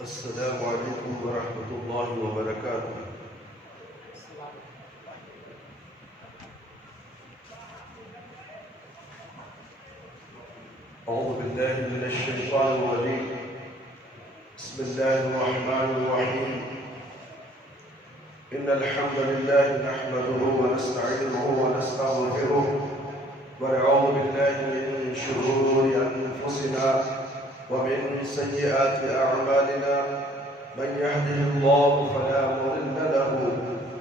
السلام علیکم ورحمۃ اللہ وبرکاتہ۔ اعوذ باللہ من الشیطان الرجیم، بسم اللہ الرحمن الرحیم۔ ان الحمد للہ نحمده ونستعینه ونستغفره ونعوذ باللہ من شرور انفسنا ومن سيئات أعمالنا، من يهده الله فلا مضل له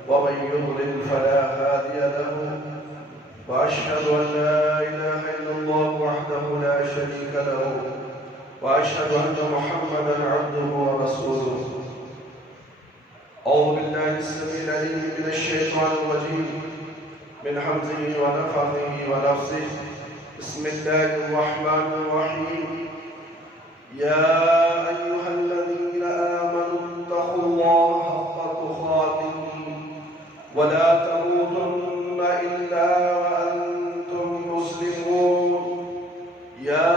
ومن يضلل فلا هادي له، وأشهد أن لا إله إلا الله وحده لا شريك له، وأشهد أن محمدا عبده ورسوله۔ أعوذ بالله السميع العليم من الشيطان الرجيم، من همزه ونفخه ونفثه، بسم الله الرحمن الرحيم۔ يا أيها الذين آمنوا اتقوا الله حق تقاته ولا تموتن إلا وأنتم مسلمون۔ يا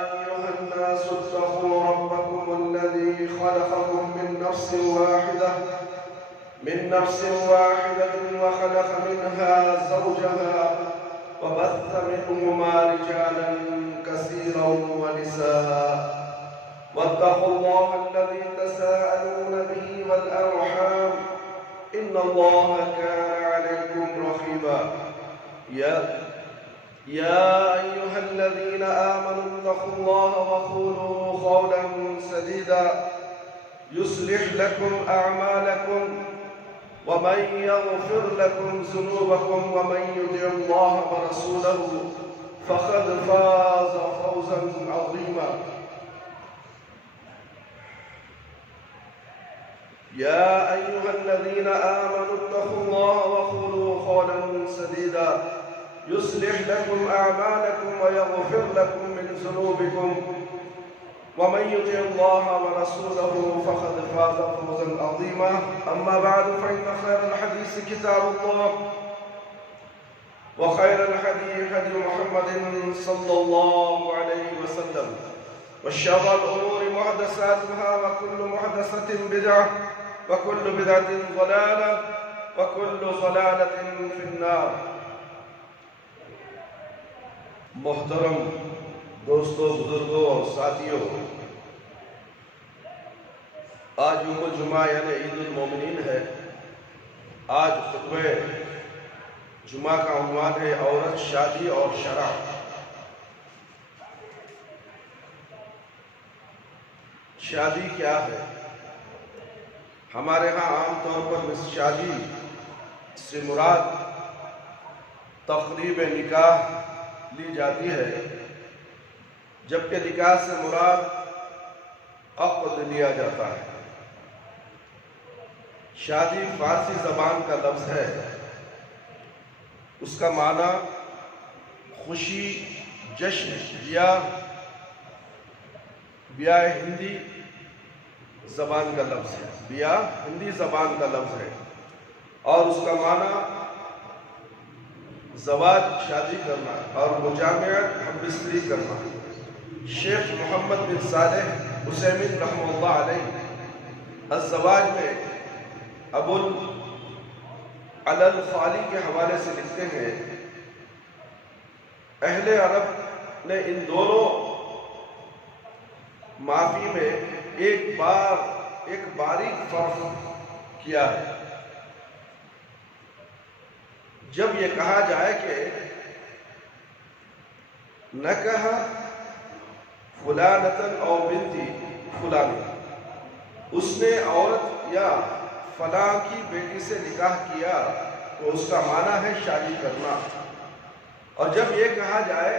أيها الناس اتقوا ربكم الذي خلقكم من نفس واحدة وخلق منها زوجها وبث منهما رجالا كثيرا ونساء، واتقوا الله الذي تساءلون به والأرحام إن الله كان عليكم رقيبا۔ يا أيها الذين آمنوا اتقوا الله وقولوا قولا سديدا يصلح لكم أعمالكم ومن يغفر لكم ذنوبكم ومن يطع الله ورسوله فقد فاز فوزا عظيما۔ يا أيها الذين آمنوا اتقوا الله وقولوا قولا سديدا يصلح لكم أعمالكم ويغفر لكم من ذنوبكم ومن يطع الله ورسوله فقد فاز فوزا عظيما۔ أما بعد فإن خير الحديث كتاب الله، وخير الهدي هدي محمد صلى الله عليه وسلم، وشر الأمور محدثاتها وكل محدثة بدعة وكل بدعة ضلالة وكل ضلالة في النار۔ محترم دوستوں، بزرگوں اور ساتھیوں، آج یوم الجمعہ یعنی عید المومنین ہے۔ آج خطبہ جمعہ کا عنوان ہے عورت، شادی اور شرع۔ شادی کیا ہے؟ ہمارے ہاں عام طور پر شادی سے مراد تقریب نکاح لی جاتی ہے، جبکہ نکاح سے مراد عقد لیا جاتا ہے۔ شادی فارسی زبان کا لفظ ہے، اس کا معنی خوشی، جشن، بیاہ ہندی زبان کا لفظ ہے، بیاہ ہندی زبان کا لفظ ہے، اور اس کا معنی زواج، شادی کرنا، اور مجامعت، ہم بستری کرنا۔ شیخ محمد بن صالح عثیمین رحمہ اللہ علیہ الزواج میں ابو الخالی کے حوالے سے لکھتے ہیں، اہل عرب نے ان دونوں معافی میں ایک باریک فرق کیا ہے۔ جب یہ کہا جائے کہ نکاح فلانتن او بنتی فلانی، اس نے عورت یا فلاں کی بیٹی سے نکاح کیا، تو اس کا معنی ہے شادی کرنا۔ اور جب یہ کہا جائے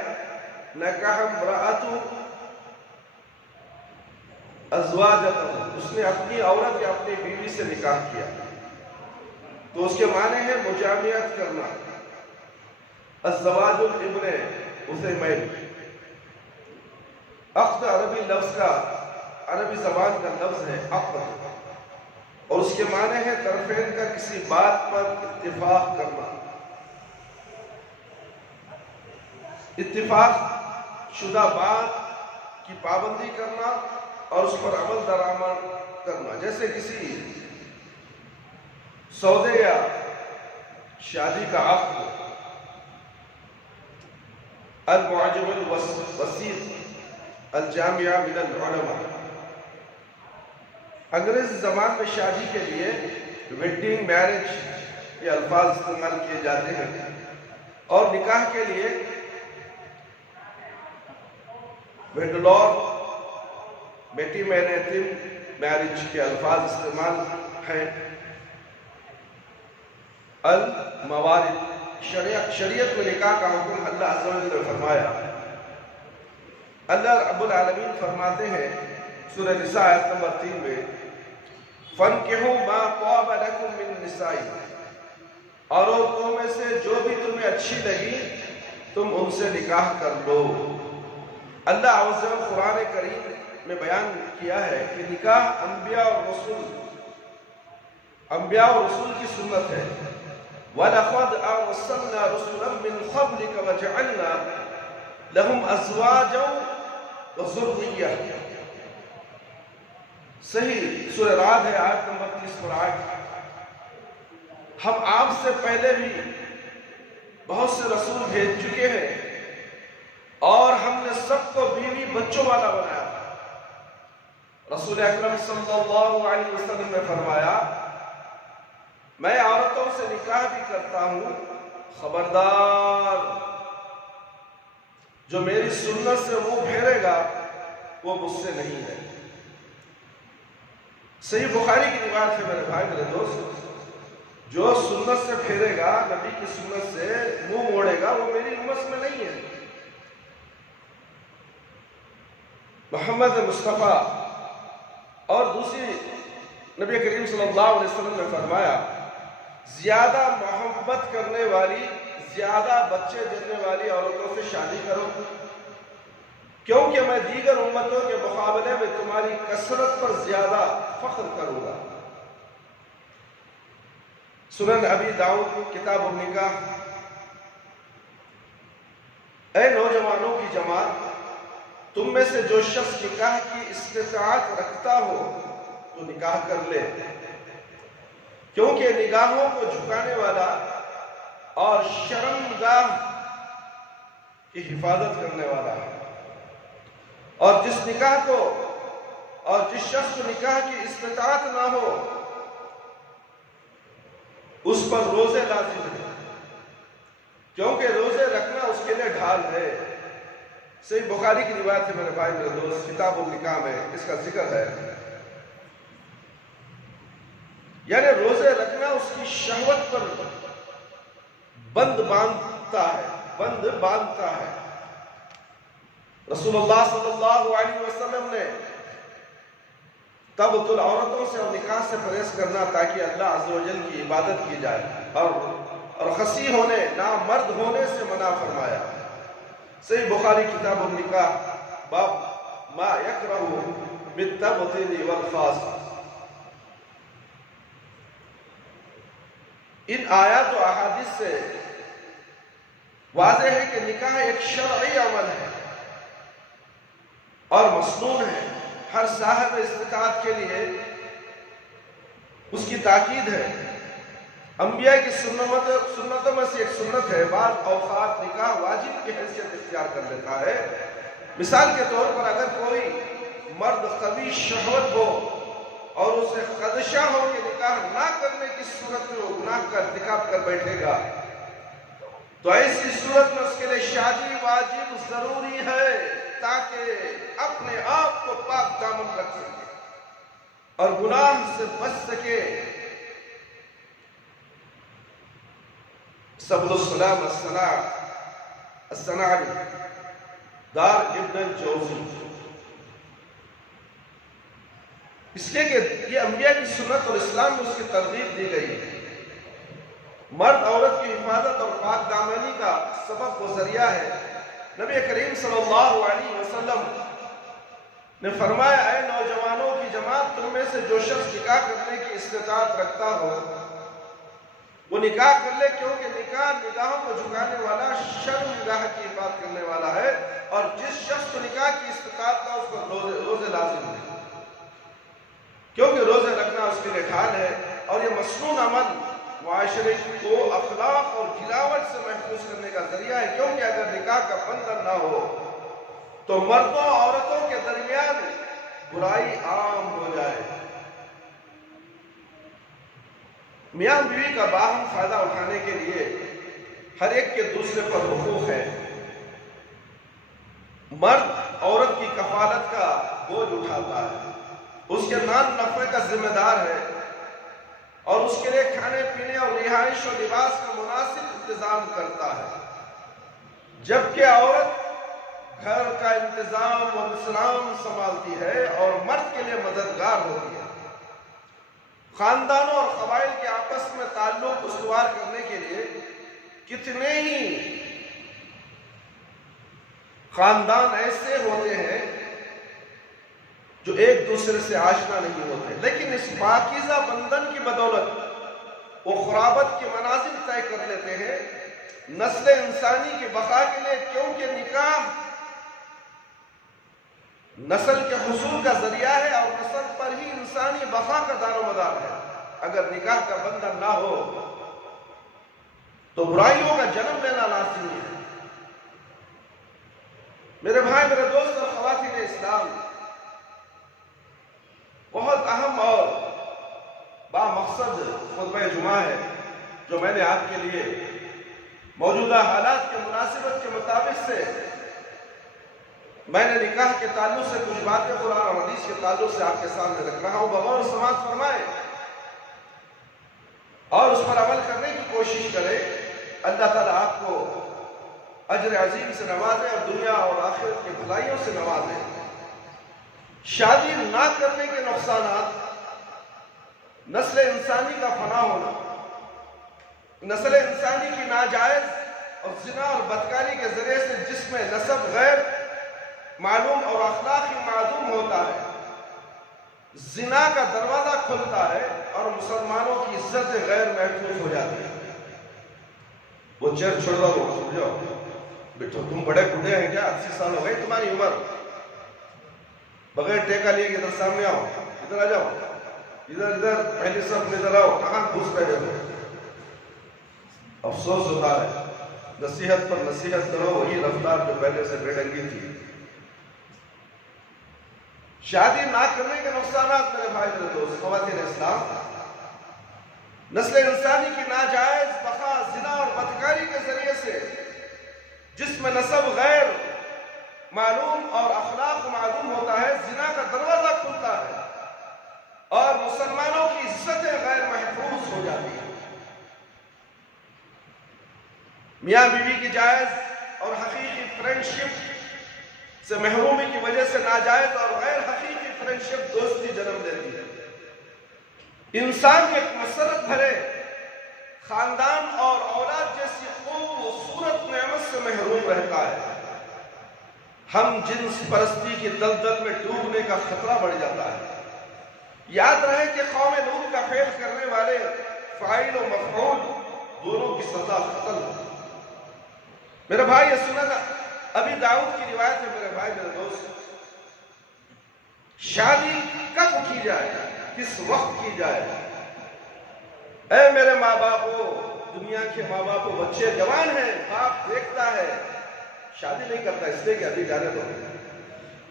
نکاح امرأۃ ازواجتہ، اس نے اپنی عورت یا اپنی بیوی سے نکاح کیا، تو اس کے معنی ہے مجامعت کرنا۔ الزواج ابن عثیمین، عقد عربی لفظ کا، عربی زبان کا لفظ ہے عقد، اور اس کے معنی ہے طرفین کا کسی بات پر اتفاق کرنا۔ اتفاق شدہ بات کی پابندی کرنا اور اس پر عمل درآمد کرنا، جیسے کسی سودے یا شادی کا عقد۔ المعجم الوسیط الجامعہ من العلماء، انگریزی زبان میں شادی کے لیے ویڈنگ، میرج یہ الفاظ استعمال کیے جاتے ہیں، اور نکاح کے لیے ویڈلور، بیٹی میں نے تم میرج کے الفاظ استعمال ہیں۔ الموارد، شریعت میں نکاح کا حکم اللہ عز و جل نے فرمایا۔ اللہ رب العالمین فرماتے ہیں سورہ نساء آیت نمبر 3 میں، فَانْكِحُوا مَا طَابَ لَكُم مِّن النِّسَاءِ، اور عورتوں میں سے جو بھی تمہیں اچھی لگی تم ان سے نکاح کر لو۔ اللہ عز و جل قرآن کریم میں بیان کیا ہے کہ نکاح انبیاء اور رسول کی سنت ہے۔ وَلَقَدْ أَرْسَلْنَا رُسُلًا مِّن قَبْلِكَ وَجَعَلْنَا لَهُمْ أَزْوَاجًا وَذُرِّيَّةً، صحیح سورہ رعد ہے آیت نمبر 30 ہم آپ سے پہلے بھی بہت سے رسول بھیج چکے ہیں اور ہم نے سب کو بیوی بچوں والا بنایا تھا۔ رسول اکرم صلی اللہ علیہ وسلم نے فرمایا، میں عورتوں سے نکاح بھی کرتا ہوں، خبردار جو میری سنت سے منہ پھیرے گا وہ مجھ سے نہیں ہے۔ صحیح بخاری کی روایت ہے میرے بھائی میرے دوست، جو سنت سے پھیرے گا، نبی کی سنت سے منہ موڑے گا، وہ میری امت میں نہیں ہے۔ محمد مصطفیٰ اور دوسری نبی کریم صلی اللہ علیہ وسلم نے فرمایا، زیادہ محبت کرنے والی، زیادہ بچے جننے والی عورتوں سے شادی کرو، کیونکہ میں دیگر امتوں کے مقابلے میں تمہاری کثرت پر زیادہ فخر کروں گا۔ سنن ابی داؤد کتاب النکاح۔ اے نوجوانوں کی جماعت، تم میں سے جو شخص نکاح کی استطاعت رکھتا ہو تو نکاح کر لے، کیونکہ نگاہوں کو جھکانے والا اور شرمگاہ کی حفاظت کرنے والا ہے، اور جس شخص کو نکاح کی استطاعت نہ ہو اس پر روزے لازم ہیں، کیونکہ روزے رکھنا اس کے لیے ڈھال ہے۔ صحیح بخاری کی روایت ہے میرے بھائی میرے دوست، کتاب النکاح میں اس کا ذکر ہے۔ یعنی روزے رکھنا اس کی شہوت پر بند باندھتا ہے۔ رسول اللہ صلی اللہ علیہ وسلم نے تبت العورتوں سے اور نکاح سے پرہیز کرنا تاکہ اللہ عز و جل کی عبادت کی جائے، اور خسی ہونے، نامرد ہونے سے منع فرمایا۔ صحیح بخاری کتاب النکاح، باب ما یکرہ بالتبتل والخاص۔ ان آیات و احادیث سے واضح ہے کہ نکاح ایک شرعی عمل ہے اور مسنون ہے۔ ہر صاحب استطاعت کے لیے اس کی تاکید ہے۔ انبیاء کی سنتوں میں سے ایک سنت ہے، بعض اوقات نکاح واجب کی حیثیت اختیار کر لیتا ہے۔ مثال کے طور پر اگر کوئی مرد قوی شہوت ہو اور اسے خدشہ ہو کہ نکاح نہ کرنے کی صورت میں وہ گناہ کا ارتکاب کر بیٹھے گا، تو ایسی صورت میں اس کے لیے شادی واجب ضروری ہے تاکہ اپنے آپ کو پاک دامن رکھ سکے اور گناہ سے بچ سکے۔ سبل السلام الصنعانی، دار ابن الجوزی۔ اس لیے کہ یہ انبیاء کی سنت اور اسلام میں اس کی ترغیب دی گئی ہے۔ مرد عورت کی حفاظت اور پاک دامنی کا سبب و ذریعہ ہے۔ نبی کریم صلی اللہ علیہ وسلم نے فرمایا، اے نوجوانوں کی جماعت، تم میں سے جو شخص نکاح کرنے کی استطاعت رکھتا ہو وہ نکاح کر لے، کیونکہ نکاح نگاہوں کو جھکانے والا، شرمگاہ کی حفاظت کرنے والا روزے لازم ہیں، کیونکہ روزے رکھنا اس کے لیے ڈھال ہے، اور یہ مسنون عمل معاشرے کو اخلاق اور گراوٹ سے محفوظ کرنے کا ذریعہ ہے، کیونکہ اگر نکاح کا بندھن نہ ہو تو مردوں اور عورتوں کے درمیان برائی عام ہو جائے۔ میاں بیوی کا باہم فائدہ اٹھانے کے لیے ہر ایک کے دوسرے پر حقوق ہے۔ مرد عورت کی کفالت کا بوجھ اٹھاتا ہے، اس کے نان نفع کا ذمہ دار ہے، اور اس کے لیے کھانے پینے اور رہائش و لباس کا مناسب انتظام کرتا ہے، جبکہ عورت گھر کا انتظام و انتظام سنبھالتی ہے اور مرد کے لیے مددگار ہوتی ہے۔ خاندانوں اور قبائل کے آپس میں تعلق استوار کرنے کے لیے کتنے ہی خاندان ایسے ہوتے ہیں جو ایک دوسرے سے آشنا نہیں ہوتے، لیکن اس پاکیزہ بندھن کی بدولت وہ قرابت کے منازل طے کر لیتے ہیں نسل انسانی کی بقا کے لیے، کیونکہ نکاح نسل کے حصول کا ذریعہ ہے اور نسل پر ہی انسانی بقا کا دار و مدار ہے۔ اگر نکاح کا بندھن نہ ہو تو برائیوں کا جنم لینا لازمی ہے۔ میرے بھائی، میرے دوست اور خواتین اسلام، بہت اہم اور بامقصد خطبہ جمعہ ہے جو میں نے آپ کے لیے موجودہ حالات کے مناسبت کے مطابق سے میں نے نکاح کے تعلق سے کچھ باتیں قرآن اور حدیث کے تعلق سے آپ کے سامنے رکھ رہا ہوں۔ بغور سماعت فرمائیں اور اس پر عمل کرنے کی کوشش کریں۔ اللہ تعالیٰ آپ کو اجر عظیم سے نوازے اور دنیا اور آخرت کی بھلائیوں سے نوازے۔ شادی نہ کرنے کے نقصانات: نسل انسانی کا فنا ہونا، نسل انسانی کی ناجائز اور زنا اور بدکاری کے ذریعے سے جس میں نسب غیر معلوم اور اخلاقی معدوم ہوتا ہے، زنا کا دروازہ کھلتا ہے اور مسلمانوں کی عزت غیر محفوظ ہو جاتی ہے۔ وہ چیئر چھوڑ دو، سمجھو بیٹھو، تم بڑے بوڑھے ہیں کیا؟ 80 سال ہو گئی تمہاری عمر، بغیر ٹیکا لیے ادھر سامنے آؤ، ادھر آ جاؤ، ادھر پہلے سب ادھر آؤ، کہاں گھس رہے ہو؟ افسوس ہوتا ہے، نصیحت پر نصیحت کرو، وہی رفتار جو پہلے سے بے ڈنگی تھی۔ شادی نہ کرنے کے نقصانات میرے بھائی میرے دوست خواتین اسلام: نسل انسانی کی ناجائز بقا زنا اور بدکاری کے ذریعے سے جس میں نسب غیر معلوم اور اخلاق معدوم ہوتا ہے، زنا کا دروازہ کھلتا ہے اور مسلمانوں کی عزتیں غیر محفوظ ہو جاتی ہیں۔ میاں بیوی کی جائز اور حقیقی فرینڈشپ سے محرومی کی وجہ سے ناجائز اور غیر حقیقی فرینڈشپ دوستی جنم لیتی ہے۔ انسان کے مسرت بھرے خاندان اور اولاد جیسی خوبصورت نعمت سے محروم رہتا ہے۔ ہم جنس پرستی کی دلدل میں ڈوبنے کا خطرہ بڑھ جاتا ہے۔ یاد رہے کہ قوم لوط کا فعل کرنے والے فاعل و مفعول دونوں کی سزا قتل ہے۔ میرے بھائی، یہ سنن ابی داؤد کی روایت ہے میرے بھائی میرے دوست۔ شادی کب کی جائے، کس وقت کی جائے؟ اے میرے ماں باپو، دنیا کے ماں باپو، بچے جوان ہیں، باپ دیکھتا ہے، شادی نہیں کرتا اس لیے کہ ابھی جانے دو،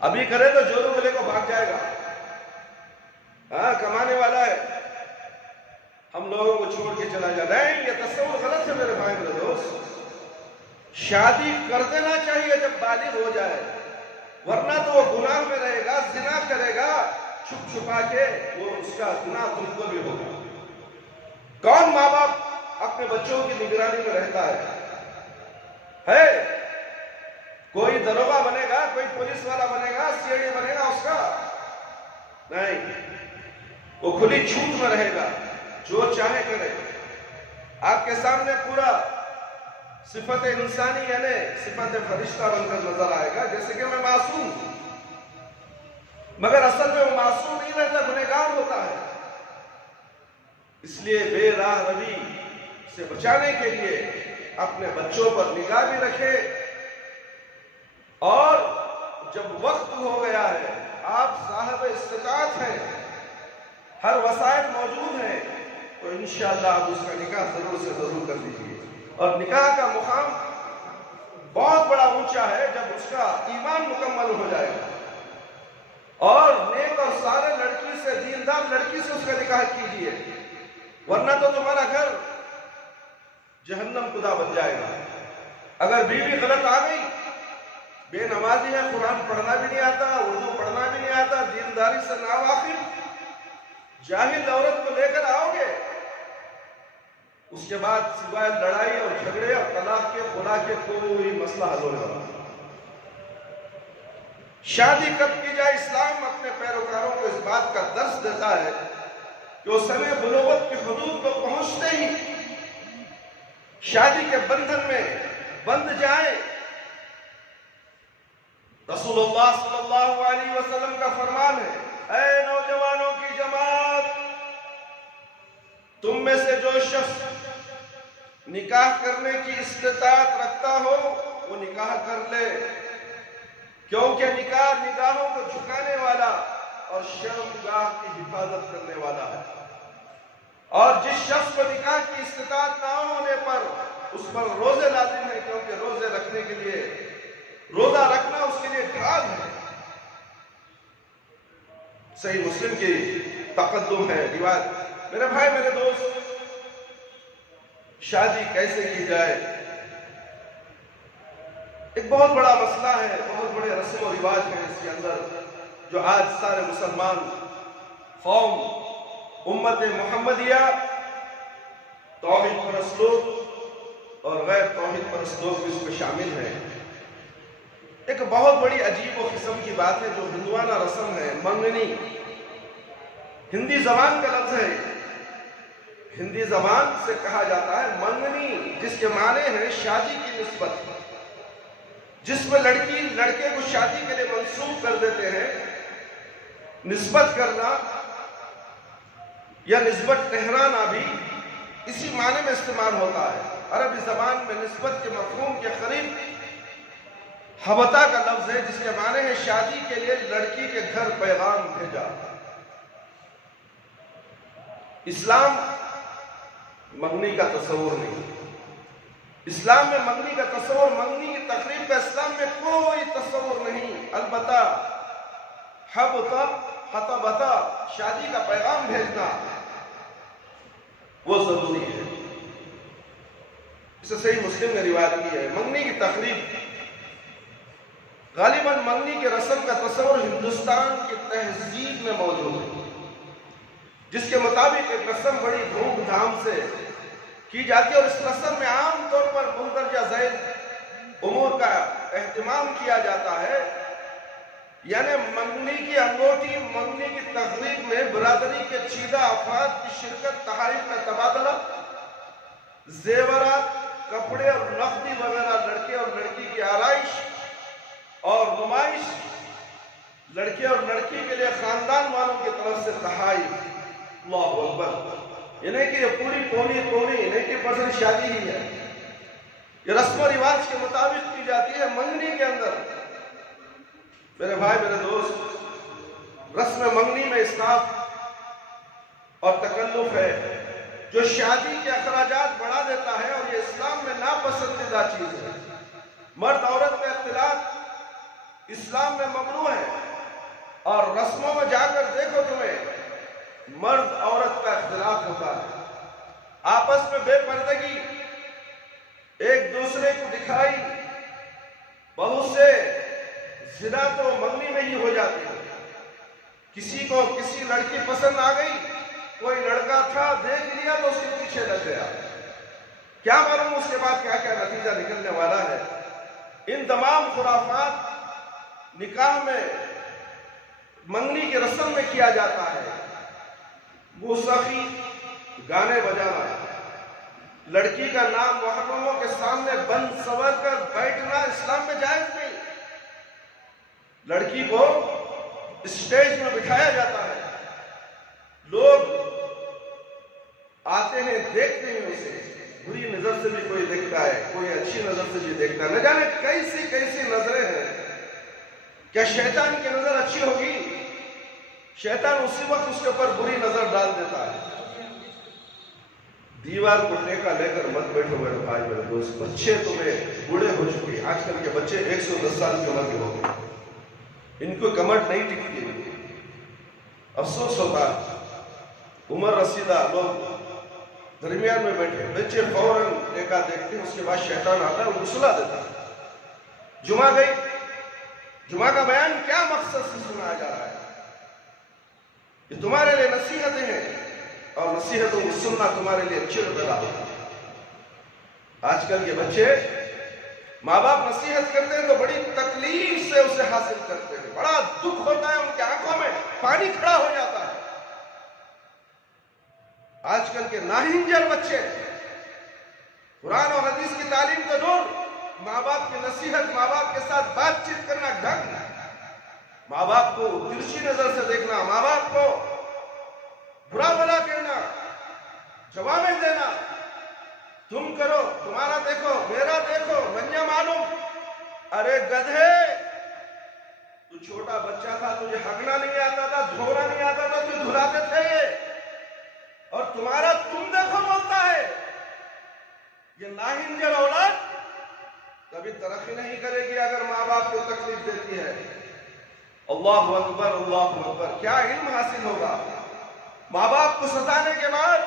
ابھی کرے تو جورو ملے کو بھاگ جائے گا، ہاں کمانے والا ہے، ہم لوگوں کو چھوڑ کے چلا جائے۔ نہیں، یہ تصور غلط ہے میرے بھائی میرے دوست۔ شادی کر دینا چاہیے جب بالغ ہو جائے، ورنہ تو وہ گناہ میں رہے گا، زنا کرے گا، چھپ چھپا کے وہ اس کا گناہ تم کو بھی ہوگا۔ کون ماں باپ اپنے بچوں کی نگرانی میں رہتا ہے؟ کوئی دروغہ بنے گا، کوئی پولیس والا بنے گا، CID بنے گا اس کا؟ نہیں، وہ کھلی چھوٹ میں رہے گا، جو چاہے کرے۔ آپ کے سامنے پورا صفت انسانی یعنی صفت فرشتہ بن کر نظر آئے گا، جیسے کہ میں معصوم، مگر اصل میں وہ معصوم نہیں رہتا، گنہگار ہوتا ہے۔ اس لیے بے راہ روی سے بچانے کے لیے اپنے بچوں پر نگاہ بھی رکھے، اور جب وقت ہو گیا ہے آپ صاحب استطاعت ہیں، ہر وسائل موجود ہیں، تو انشاءاللہ آپ اس کا نکاح ضرور سے ضرور کر دیجیے۔ اور نکاح کا مقام بہت بڑا اونچا ہے جب اس کا ایمان مکمل ہو جائے گا، اور نیک اور صالح لڑکی سے، دیندار لڑکی سے اس کا نکاح کیجیے، ورنہ تو تمہارا گھر جہنم خدا بن جائے گا۔ اگر بیوی غلط آ گئی، بے نمازی ہے، قرآن پڑھنا بھی نہیں آتا، اردو پڑھنا بھی نہیں آتا، دینداری سے ناواقف جاہل عورت کو لے کر آؤ گے، اس کے بعد سوائے لڑائی اور جھگڑے اور طلاق کے، خلا کے کوئی مسئلہ حل ہوگا۔ شادی کب کی جائے، اسلام اپنے پیروکاروں کو اس بات کا درس دیتا ہے کہ وہ سن بلوغت کی حدود کو پہنچتے ہی شادی کے بندھن میں بندھ جائیں۔ رسول اللہ صلی اللہ علیہ وسلم کا فرمان ہے، اے نوجوانوں کی جماعت، تم میں سے جو شخص نکاح کرنے کی استطاعت رکھتا ہو وہ نکاح کر لے، کیونکہ نکاح نگاہوں کو جھکانے والا اور شرمگاہ کی حفاظت کرنے والا ہے، اور جس شخص کو نکاح کی استطاعت نہ ہونے پر اس پر روزے لازم ہیں، کیونکہ روزے رکھنے کے لیے، روزہ رکھنا اس کے لیے ڈھال ہے۔ صحیح مسلم کی تقدم ہے روایت۔ میرے بھائی، میرے دوست، شادی کیسے کی جائے، ایک بہت بڑا مسئلہ ہے، بہت بڑے رسم و رواج ہیں اس کے اندر، جو آج سارے مسلمان قوم امت محمدیہ، توحید پرست لوگ اور غیر توحید پرست لوگ بھی اس میں شامل ہیں۔ ایک بہت بڑی عجیب و قسم کی بات ہے جو ہندوانہ رسم ہے، منگنی، ہندی زبان کا لفظ ہے، ہندی زبان سے کہا جاتا ہے منگنی، جس کے معنی ہے شادی کی نسبت، جس میں لڑکی لڑکے کو شادی کے لیے منسوب کر دیتے ہیں۔ نسبت کرنا یا نسبت ٹھہرانا بھی اسی معنی میں استعمال ہوتا ہے۔ عربی زبان میں نسبت کے مفہوم کے قریب حبتا کا لفظ ہے، جس کے معنی ہے شادی کے لیے لڑکی کے گھر پیغام بھیجا۔ اسلام منگنی کا تصور نہیں، اسلام میں منگنی کا تصور، منگنی کی تقریب کا اسلام میں کوئی تصور نہیں۔ البتہ حبتا، خطبتا، شادی کا پیغام بھیجنا وہ ضروری ہے۔ اسے صحیح مسلم نے روایت کی ہے۔ منگنی کی تقریب، غالباً منگنی کے رسم کا تصور ہندوستان کی تہذیب میں موجود ہے، جس کے مطابق ایک رسم بڑی دھوم دھام سے کی جاتی ہے، اور اس رسم میں عام طور پر مندرجہ ذیل امور کا اہتمام کیا جاتا ہے۔ یعنی منگنی کی انگوٹھی، منگنی کی تقریب میں برادری کے چیدہ افراد کی شرکت، تحائف کا تبادلہ، زیورات، کپڑے اور نقدی وغیرہ، لڑکے اور لڑکی کی آرائش اور نمائش، لڑکے اور لڑکی کے لیے خاندان والوں کی طرف سے تحائف۔ اللہ اکبر، یعنی کہ یہ پوری پونی 90% شادی ہی ہے، یہ رسم و رواج کے مطابق کی جاتی ہے منگنی کے اندر۔ میرے بھائی، میرے دوست، رسم منگنی میں اسراف اور تکلف ہے جو شادی کے اخراجات بڑھا دیتا ہے، اور یہ اسلام میں ناپسندیدہ چیز ہے۔ مرد عورت کا اختلاط اسلام میں ممنوع ہے، اور رسموں میں جا کر دیکھو تمہیں مرد عورت کا اختلاط ہوتا ہے، آپس میں بے پردگی، ایک دوسرے کو دکھائی، بہت سے زنا تو منگنی میں ہی ہو جاتی ہے۔ کسی کو کسی لڑکی پسند آ گئی، کوئی لڑکا تھا، دیکھ لیا تو اس کے پیچھے لگ گیا، کیا معلوم اس کے بعد کیا کیا نتیجہ نکلنے والا ہے۔ ان تمام خرافات نکاح میں، منگنی کی رسم میں کیا جاتا ہے۔ موسیقی، گانے بجانا، لڑکی کا نام محرموں کے سامنے بند سور کر بیٹھنا اسلام میں جائز نہیں۔ لڑکی کو اسٹیج میں بٹھایا جاتا ہے، لوگ آتے ہیں، دیکھتے ہیں اسے، بری نظر سے بھی کوئی دیکھتا ہے، کوئی اچھی نظر سے بھی دیکھتا ہے، نہ جانے کیسی کیسی نظریں ہیں۔ کیا شیطان کی نظر اچھی ہوگی؟ شیطان اسی وقت اس کے اوپر بری نظر ڈال دیتا ہے. دیوار کو ٹیکا لے کر مت بیٹھو میرے بھائی میرے دوست. بچے تمہیں بوڑھے ہو چکے. آج کل کے بچے 110 سال کی عمر کے ہو گئے, ان کو کمر نہیں ٹکتی. افسوس ہوتا ہے, عمر رسیدہ لوگ درمیان میں بیٹھے, بچے فوراً ٹیکا دیکھتے ہیں, اس کے بعد شیطان آتا ہے, وہ سلا دیتا ہے. جمعہ گئی, جمعہ کا بیان کیا مقصد سے سنایا جا رہا ہے؟ یہ تمہارے لیے نصیحتیں ہیں, اور نصیحتوں کو سننا تمہارے لیے اچھے پیدا ہوتا ہے. آج کل کے بچے ماں باپ نصیحت کرتے ہیں تو بڑی تکلیف سے اسے حاصل کرتے ہیں, بڑا دکھ ہوتا ہے, ان کی آنکھوں میں پانی کھڑا ہو جاتا ہے. آج کل کے ناہنجر بچے قرآن اور حدیث کی تعلیم کو دور, ماں باپ کی نصیحت, ماں باپ کے ساتھ بات چیت کرنا ڈھنگ, ماں باپ کو ترچھی نظر سے دیکھنا, ماں باپ کو برا بھلا کہنا, جوابیں دینا, تم کرو, تمہارا دیکھو, میرا دیکھو, منیا معلوم. ارے گدھے, تو چھوٹا بچہ تھا, تجھے ہگنا نہیں آتا تھا, دھونا نہیں آتا تھا, تو دھلاتے تھے یہ, اور تمہارا تم دیکھو بولتا ہے. یہ ناہنجر اولاد کبھی ترقی نہیں کرے گی اگر ماں باپ کو تکلیف دیتی ہے. اللہ اکبر, اللہ اکبر. کیا علم حاصل ہوگا ماں باپ کو ستانے کے بعد؟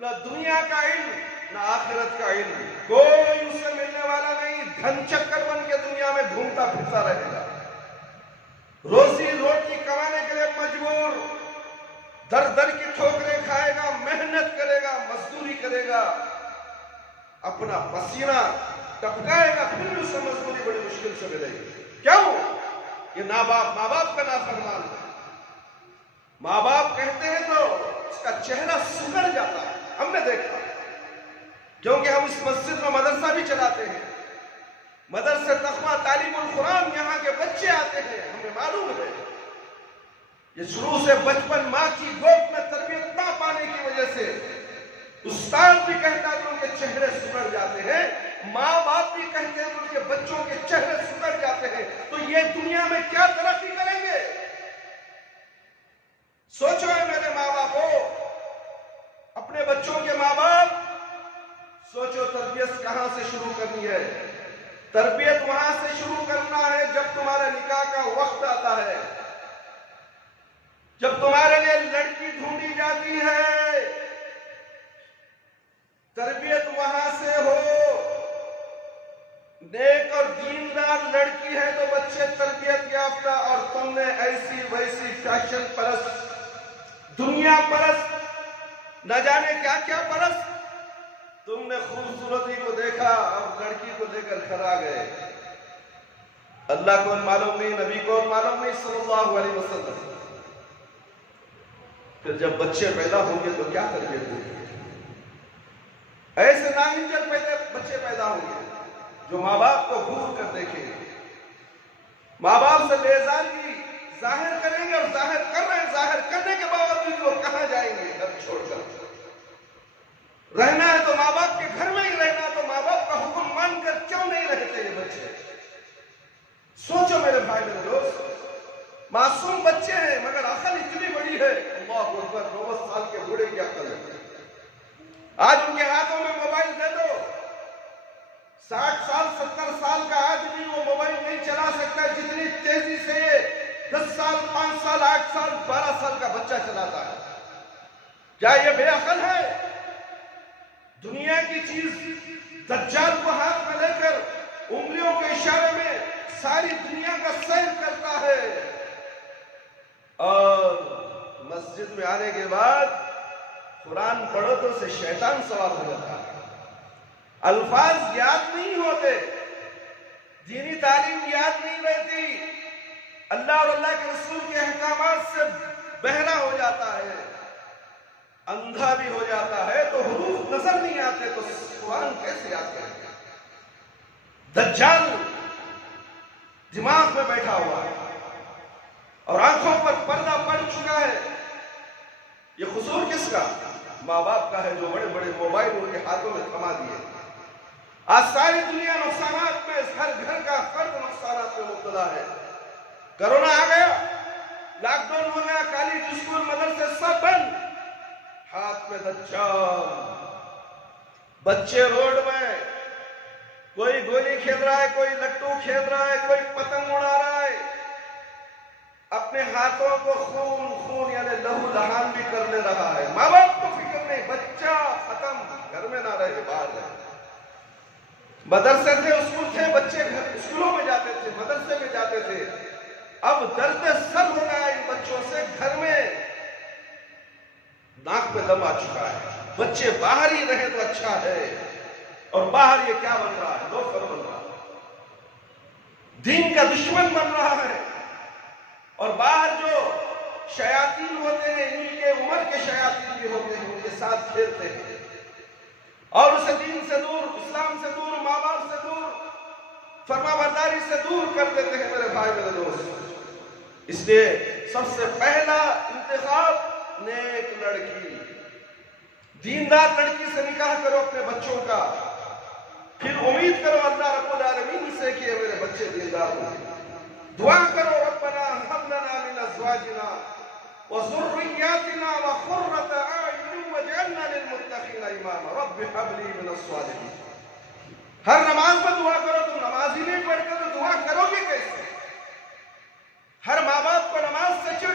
نہ دنیا کا علم نہ آخرت کا علم, کوئی اس سے ملنے والا نہیں. دھن چکر بن کے دنیا میں گھومتا پھرتا رہے گا, روزی روٹی کمانے کے لیے مجبور, در در کی ٹھوکریں کھائے گا, محنت کرے گا, مزدوری کرے گا, اپنا پسینہ ٹپکائے گا, پھر اسے مزدوری بڑی مشکل سے ملے گی. کیوں؟ یہ ماں باپ کا نافرمان ہے. ماں باپ کہتے ہیں تو اس کا چہرہ سکڑ جاتا ہے. ہم نے دیکھا, کیونکہ ہم اس مسجد میں مدرسہ بھی چلاتے ہیں, مدرسہ تقویٰ تعلیم القرآن, یہاں کے بچے آتے ہیں, ہمیں معلوم ہے. یہ شروع سے بچپن ماں کی گود میں تربیت نہ پانے کی وجہ سے استاد بھی کہتا ہے کہ ان کے چہرے سکڑ جاتے ہیں, ماں باپ بھی کہتے ہیں کہ ان کے بچوں کے چہرے سکڑ جاتے ہیں. تو یہ دنیا میں کیا ترقی کریں گے؟ سوچو ہے میرے ماں باپو, اپنے بچوں کے ماں باپ, سوچو تربیت کہاں سے شروع کرنی ہے. تربیت وہاں سے شروع کرنا ہے جب تمہارے نکاح کا وقت آتا ہے, جب تمہارے لیے لڑکی ڈھونڈی جاتی ہے. تربیت وہاں سے ہو, نیک اور دیندار لڑکی ہے تو بچے تربیت یافتہ, اور تم نے ایسی ویسی فیشن پرست, دنیا پرست, نہ جانے کیا کیا پرست, تم نے خوبصورتی کو دیکھا اور لڑکی کو لے کر گھر آ گئے. اللہ کو معلوم نہیں, نبی کو معلوم نہیں صلی اللہ علیہ وسلم. پھر جب بچے پیدا ہوں گے تو کیا تربیت ہوگی؟ ایسے ناہنجر بچے پیدا ہوں گے جو ماں باپ کو گھور کر دیکھیں گے, ماں باپ سے بیزاری ظاہر کریں گے, اور ظاہر کر رہے ہیں, ظاہر کرنے کے باوجود وہ کہاں جائیں گے گھر چھوڑ کر. رہنا ہے تو ماں باپ کے گھر میں ہی رہنا, تو ماں باپ کا حکم مان کر کیوں نہیں رہتے یہ بچے؟ سوچو میرے بھائی میرے دوست, معصوم بچے ہیں مگر عقل اتنی بڑی ہے, اللہ اکبر, 9 سال کے بوڑھے کی عقل ہے. آج ان کے ہاتھوں میں موبائل دے دو, 60 سال 70 سال کا آدمی وہ موبائل نہیں چلا سکتا جتنی تیزی سے 10 سال 5 سال 8 سال 12 سال کا بچہ چلاتا ہے. کیا یہ بے عقل ہے؟ دنیا کی چیز دجال کو ہاتھ میں لے کر انگلیوں کے اشارے میں ساری دنیا کا سیر کرتا ہے, اور مسجد میں آنے کے بعد قرآن پڑھو تو اسے شیطان سوار ہو جاتا ہے. الفاظ یاد نہیں ہوتے, دینی تعلیم یاد نہیں رہتی, اللہ اور اللہ کے رسول کے احکامات سے بہرا ہو جاتا ہے, اندھا بھی ہو جاتا ہے, تو حروف نظر نہیں آتے تو قرآن کیسے یاد کریں گے؟ دجال دماغ میں بیٹھا ہوا ہے اور آنکھوں پر پردہ پڑ چکا ہے. یہ قصور کس کا؟ ماں باپ کا ہے جو بڑے بڑے موبائل ان کے ہاتھوں میں تھما دیے. آج ساری دنیا نقصانات میں, ہر گھر کا فرد نقصانات میں مبتلا ہے. کرونا آ گیا, لاک ڈاؤن ہو گیا، کالج اسکول مدرسے سب بند، ہاتھ میں دجال، بچے روڈ میں، کوئی گولی کھیل رہا ہے، کوئی لٹو کھیل رہا ہے، کوئی پتنگ اڑا رہا ہے، اپنے ہاتھوں کو خون یعنی لہو لہان بھی کر لے رہا ہے۔ ماں باپ کو فکر نہیں، بچہ ختم، گھر میں نہ رہے باہر رہے۔ مدرسے تھے، اسکول تھے، بچے اسکولوں میں جاتے تھے، مدرسے میں جاتے تھے، اب درد سر ہو گیا ان بچوں سے، گھر میں ناک میں دم آ چکا ہے، بچے باہر ہی رہے تو اچھا ہے، اور باہر یہ کیا بن رہا ہے؟ لوفر بن رہا ہے، دین کا دشمن بن رہا ہے، اور باہر جو شیاطین ہوتے ہیں، ان کے عمر کے شیاطین بھی ہوتے ہیں، ان کے ساتھ کھیلتے ہیں، اور اسے دین سے دور، اسلام سے دور، ماں باپ سے دور، فرما برداری سے دور کر دیتے ہیں میرے بھائی میرے دوست۔ اس لیے سب سے پہلا انتخاب نیک لڑکی، دیندار لڑکی سے نکاح کرو اپنے بچوں کا، پھر امید کرو اللہ رب العالمین سے کہ میرے بچے دیندار ہوں۔ دعا کرو ربنا هب لنا من ازواجنا وذرياتنا قرة اعين واجعلنا للمتقين اماما رب هب لي من الصالحين۔ ہر نماز میں دعا کرو، تم نماز ہی نہیں پڑھتے تو دعا کرو گے کیسے؟ ہر ماں باپ کو نماز سے چڑ،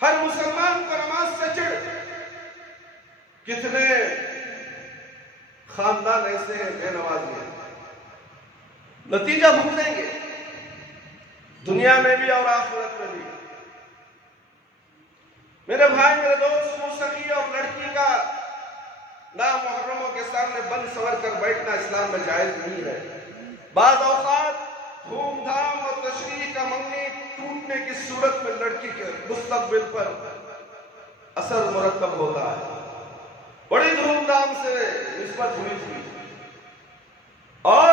ہر مسلمان کو نماز سے چڑ، کتنے خاندان ایسے ہیں بے نمازی ہیں، نتیجہ بھگتیں گے دنیا میں بھی اور آخرت میں بھی۔ میرے بھائی میرے دوست، موسیقی اور لڑکی کا نامحرموں کے سامنے بند سور کر بیٹھنا اسلام میں جائز نہیں ہے۔ بعض اوقات دھوم دھام اور تشریح کا منگنی ٹوٹنے کی صورت میں لڑکی کے مستقبل پر اثر مرتب ہوتا ہے۔ بڑی دھوم دھام سے نسبت ہوئی تھی اور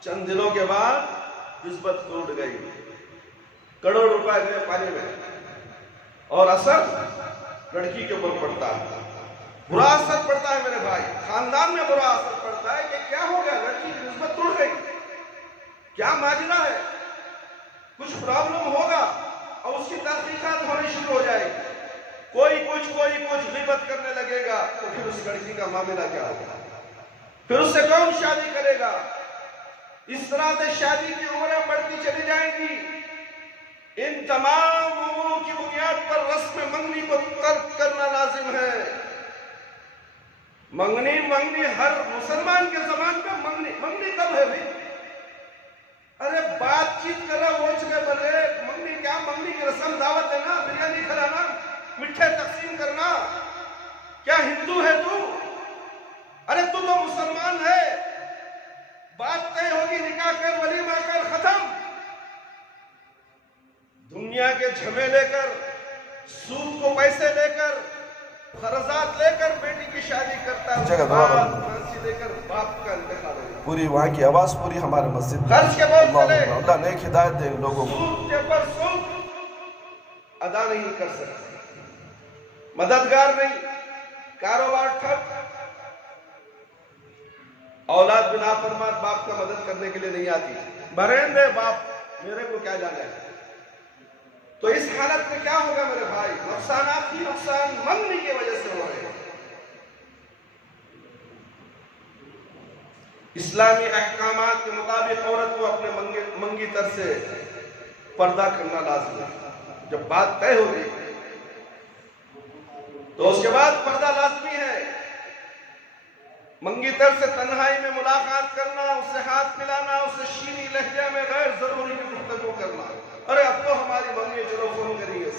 چند دنوں کے بعد نسبت ٹوٹ گئی، کروڑ روپے گئے پانی میں، اور اثر لڑکی کے اوپر پڑتا ہے، برا اثر پڑتا ہے میرے بھائی، خاندان میں برا اثر پڑتا ہے کہ کیا ہو گیا، لڑکی کی نسبت ٹوٹ گئی، کیا ماجرا ہے، کچھ پرابلم ہوگا، اور اس کی تحقیقات ہونی شروع ہو جائے گی، کوئی کچھ غیبت کرنے لگے گا، تو پھر اس لڑکی کا معاملہ کیا ہوگا، پھر اس سے کون شادی کرے گا؟ اس طرح سے شادی کی عمریں بڑھتی چلی جائیں گی۔ ان تمام امور کی بنیاد پر رسم منگنی کو ترک کرنا لازم ہے۔ منگنی ہر مسلمان کے زبان پہ منگنی کب ہے بھائی؟ ارے بات چیت کر رہا ہوچ گئے بلے، منگنی کیا؟ منگنی کی رسم دعوت دینا، بریانی کھلانا، مٹھے تقسیم کرنا، کیا ہندو ہے تو؟ ارے تو مسلمان ہے، بات طے ہوگی، نکاح کر، ولیمہ کر، ختم۔ دنیا کے جھمیلے کر، سود کو پیسے لے کر، قرضات لے کر بیٹی کی شادی کرتا ہے، پھانسی لے کر باپ کا انتخاب ہے۔ پوری وہاں کی آواز پوری ہمارے مسجد میں، خرچ کے بہت چلے، اللہ نیک ہدایت دے لوگوں کو، سود کے پر سود ادا نہیں کر سکتے، مددگار نہیں، کاروبار ٹھپ، اولاد بنا فرمان باپ کا مدد کرنے کے لیے نہیں آتی، برین دے باپ، میرے کو کیا جانا ہے۔ تو اس حالت میں کیا ہوگا میرے بھائی؟ نقصانات ہی نقصان منگنی کی وجہ سے ہو رہے ہیں۔ اسلامی احکامات کے مطابق عورت کو اپنے منگی تر سے پردہ کرنا لازم ہے۔ جب بات طے ہو گئی تو اس کے بعد پردہ لازمی ہے۔ منگی تر سے تنہائی میں ملاقات کرنا، اس سے ہاتھ ملانا، اس سے شیریں لہجے میں غیر ضروری گفتگو کرنا، ارے اب تو ہماری ممی چلو فون کریں گے،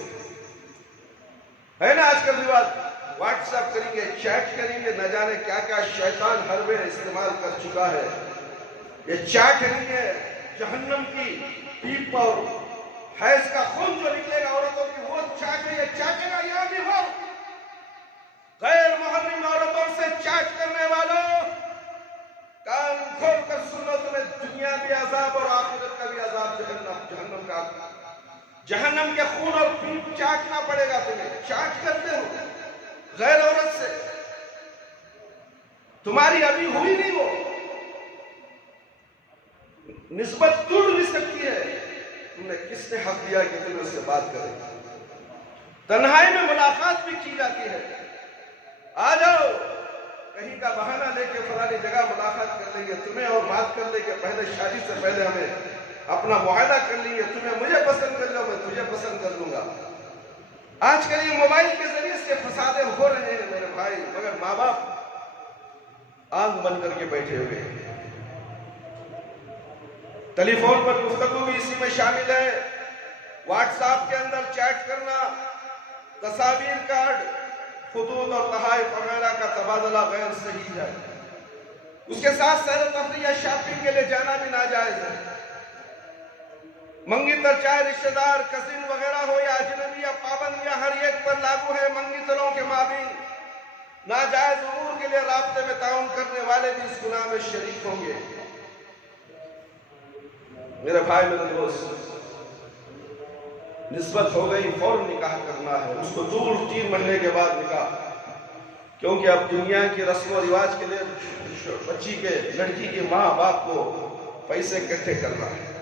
ہے نا آج کل رواج، واٹس ایپ کریں گے، چیٹ کریں گے، نہ جانے کیا کیا شیطان حربے استعمال کر چکا ہے۔ یہ چیٹ نہیں ہے، جہنم کی پیپ اور حیض کا خون جو نکلے گا عورتوں کی، وہ چیٹ ہے، یہ چیٹے گا یہاں بھی ہو۔ غیر محرم عورتوں سے چیٹ کرنے والوں، کان کھول کر سن لو، تمہیں دنیا بھی عذاب اور آخرت کا بھی عذاب، جہنم کا، جہنم کے خون اور پیپ چاٹنا پڑے گا تمہیں۔ چاٹ کرتے ہو غیر عورت سے، تمہاری ابھی ہوئی نہیں، وہ نسبت ٹوٹ بھی سکتی ہے، تمہیں کس نے حق دیا کہ تم اس سے بات کرے؟ تنہائی میں ملاقات بھی کی جاتی ہے، آ جاؤ کہیں کا بہانہ لے کے فلانی جگہ ملاقات کر لیں گے، تمہیں اور بات کر لیں گے پہلے شادی سے پہلے ہمیں اپنا معاہدہ کر لیں گے، تمہیں مجھے پسند کر لو میں تجھے پسند کر لوں گا۔ آج کل یہ موبائل کے ذریعے سے فسادیں ہو رہے ہیں میرے بھائی، مگر ماں باپ آنکھ بند کر کے بیٹھے ہوئے ہیں۔ ٹیلی فون پر گفتگو بھی اسی میں شامل ہے، واٹس ایپ کے اندر چیٹ کرنا، تصاویر کارڈ، خطوط اور تحائف وغیرہ کا تبادلہ غیر صحیح ہے۔ اس کے ساتھ سیر و تفریح یا شاپنگ کے لیے جانا بھی ناجائز ہے۔ منگیتر چاہے رشتہ دار، کزن وغیرہ ہو یا اجنبی، یا پابندیاں ہر ایک پر لاگو ہے۔ منگیتروں کے مابین ناجائز امور کے لیے رابطے میں تعاون کرنے والے بھی اس گناہ میں شریک ہوں گے۔ میرے بھائی میرے دوست، نسبت ہو گئی فوراً نکاح کرنا ہے، اس کو دور 3 مہینے کے بعد نکاح، کیونکہ اب دنیا کی رسم و رواج کے لیے بچی کے لڑکی کے ماں باپ کو پیسے اکٹھے کرنا ہے،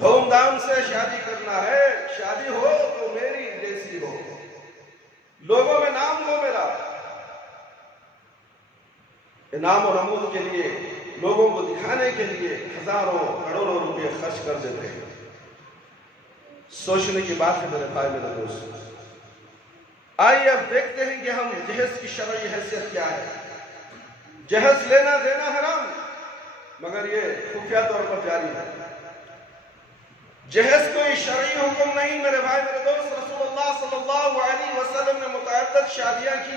دھوم دھام سے شادی کرنا ہے۔ شادی ہو تو میری جیسی ہو، لوگوں میں نام ہو میرا۔ انعام و نمود کے لیے، لوگوں کو دکھانے کے لیے ہزاروں کروڑوں روپے خرچ کر دیتے ہیں۔ سوچنے کی بات ہے میرے بھائی میرے دوست۔ آئیے اب دیکھتے ہیں کہ ہم جہیز کی شرعی حیثیت کیا ہے۔ جہیز لینا دینا حرام، مگر یہ خفیہ طور پر جاری ہے۔ جہیز کوئی شرعی حکم نہیں میرے بھائی میرے دوست۔ رسول اللہ صلی اللہ علیہ وسلم نے متعدد شادیاں کی،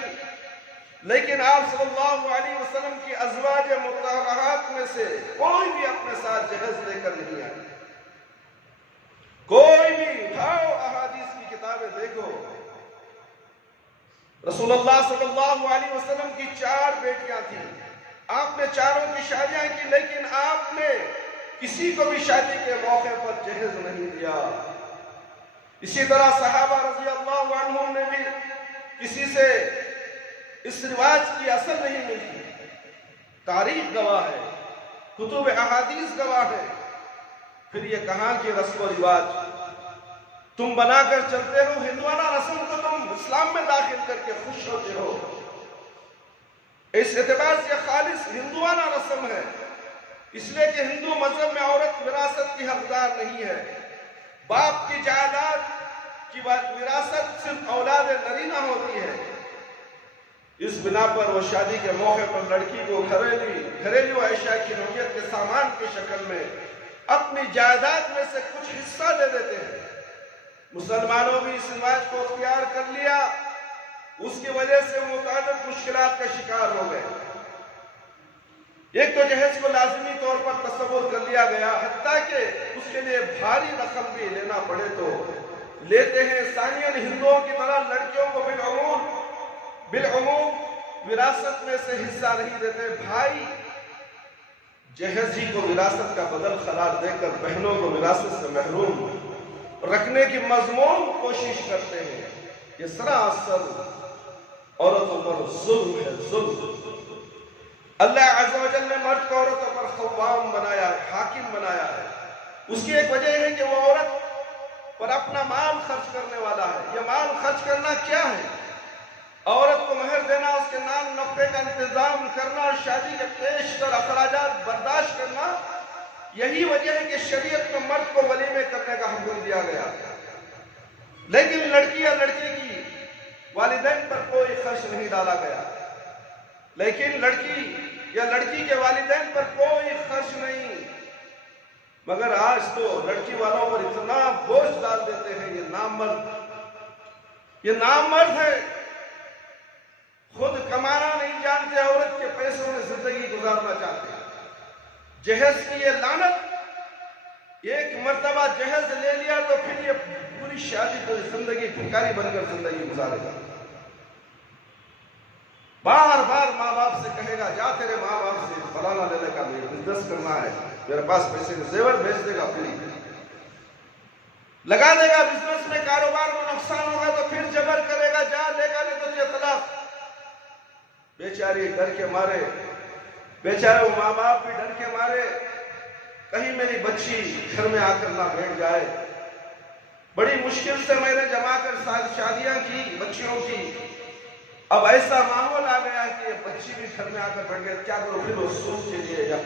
لیکن آپ صلی اللہ علیہ وسلم کی ازواج مطہرات میں سے کوئی بھی اپنے ساتھ جہیز لے کر نہیں آئی۔ کوئی بھی اٹھاؤ احادیث کی کتابیں دیکھو، رسول اللہ صلی اللہ علیہ وسلم کی 4 بیٹیاں تھیں، آپ نے چاروں کی شادیاں کی، لیکن آپ نے کسی کو بھی شادی کے موقع پر جہیز نہیں دیا۔ اسی طرح صحابہ رضی اللہ عنہم نے بھی کسی سے اس رواج کی اثر نہیں ملتی۔ تاریخ گواہ ہے، کتب احادیث گواہ ہے۔ پھر یہ کہاں کی رسم و رواج تم بنا کر چلتے ہو، ہندوانہ رسم کو تم اسلام میں داخل کر کے خوش ہوتے ہو۔ اس اعتبار سے خالص ہندوانہ رسم ہے، اس لیے کہ ہندو مذہب میں عورت وراثت کی حقدار نہیں ہے۔ باپ کی جائیداد کی وراثت صرف اولاد نرینہ ہوتی ہے۔ اس بنا پر وہ شادی کے موقع پر لڑکی کو گھریلو اشیاء کی نوعیت کے سامان کی شکل میں اپنی جائیداد میں سے کچھ حصہ دے دیتے ہیں۔ مسلمانوں بھی اس رواج کو اختیار کر لیا، اس کی وجہ سے متعدد مشکلات کا شکار ہو گئے۔ ایک تو جہیز کو لازمی طور پر تصور کر لیا گیا، حتیٰ کہ اس کے لیے بھاری رقم بھی لینا پڑے تو لیتے ہیں۔ ثانیاً ہندوؤں کی طرح لڑکیوں کو بالعموم وراثت میں سے حصہ نہیں دیتے۔ بھائی جہیز ہی کو وراثت کا بدل قرار دے کر بہنوں کو وراثت سے محروم رکھنے کی مضمون کوشش کرتے ہیں۔ یہ سراسر عورتوں پر ظلم ہے، ظلم۔ اللہ عز و جل نے مرد کو عورتوں پر خوام بنایا ہے، حاکم بنایا ہے۔ اس کی ایک وجہ ہے کہ وہ عورت پر اپنا مال خرچ کرنے والا ہے۔ یہ مال خرچ کرنا کیا ہے؟ عورت کو مہر دینا، اس کے نام نفقے کا انتظام کرنا اور شادی کے پیشتر اخراجات برداشت کرنا، یہی وجہ ہے کہ شریعت میں مرد کو ولیمے کرنے کا حکم دیا گیا۔ لیکن لڑکی یا لڑکے کی والدین پر کوئی خرچ نہیں ڈالا گیا۔ لیکن لڑکی یا لڑکی کے والدین پر کوئی خرچ نہیں، مگر آج تو لڑکی والوں پر اتنا بوجھ ڈال دیتے ہیں۔ یہ نامرد ہے، خود کمانا نہیں جانتے، عورت کے پیسوں میں زندگی گزارنا چاہتے ہیں۔ جہیز کی یہ لعنت، ایک مرتبہ جہیز لے لیا تو پھر یہ پوری شادی پوری زندگی بھکاری بن کر زندگی گزارے گا۔ بار بار ماں باپ سے کہے گا، جا تیرے ماں باپ سے فلانا لینے کا بزنس کرنا ہے، میرے پاس پیسے کے زیور بھیج دے گا، پھر لگا دے گا بزنس میں، کاروبار میں نقصان ہوگا تو پھر جبر کرے گا، جا لے گا نہیں تو تجھے طلاق۔ بیچاری ڈر کے مارے، بیچارے وہ ماں باپ بھی ڈر کے مارے کہیں میری بچی گھر میں آ کر نہ بیٹھ جائے. بڑی مشکل سے میں نے جما کر شادیاں کی بچیوں کی. اب ایسا ماحول آ گیا کہ یہ بچی بھی گھر میں آ کر بیٹھ گئے. کیا کرو؟ پھر وہ سود کے لیے یا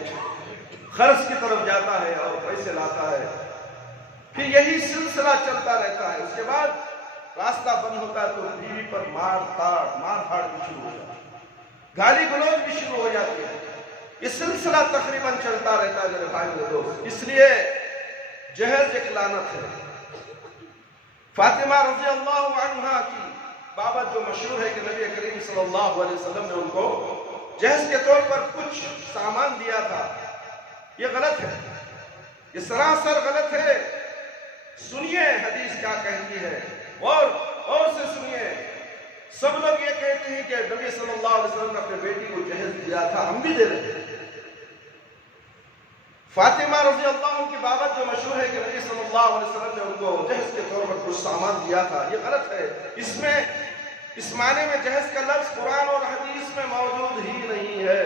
خرچ کی طرف جاتا ہے اور پیسے لاتا ہے. پھر یہی سلسلہ چلتا رہتا ہے. اس کے بعد راستہ بند ہوتا ہے تو بیوی پر مار پھاڑ بھی شروع ہو جاتی ہے, گالی گلوچ بھی شروع ہو جاتی ہے. یہ سلسلہ تقریباً چلتا رہتا ہے میرے بھائی میرے دوست. اس لیے جہیز ایک لعنت ہے. فاطمہ رضی اللہ عنہا کی بابت جو مشہور ہے کہ نبی کریم صلی اللہ علیہ وسلم نے ان کو جہیز کے طور پر کچھ سامان دیا تھا. یہ غلط ہے, یہ سراسر غلط ہے. سنیے حدیث کیا کہتی ہے اور سے سنیے. سب لوگ یہ کہتے ہیں کہ نبی صلی اللہ علیہ وسلم نے اپنے بیٹی کو جہیز دیا تھا, ہم بھی دے رہے ہیں. فاطمہ رضی اللہ عنہ کی بابت جو مشہور ہے کہ نبی صلی اللہ علیہ وسلم نے ان کو جہیز کے طور پر کچھ سامان دیا تھا, یہ غلط ہے. اس معنی میں جہیز کا لفظ قرآن اور حدیث میں موجود ہی نہیں ہے.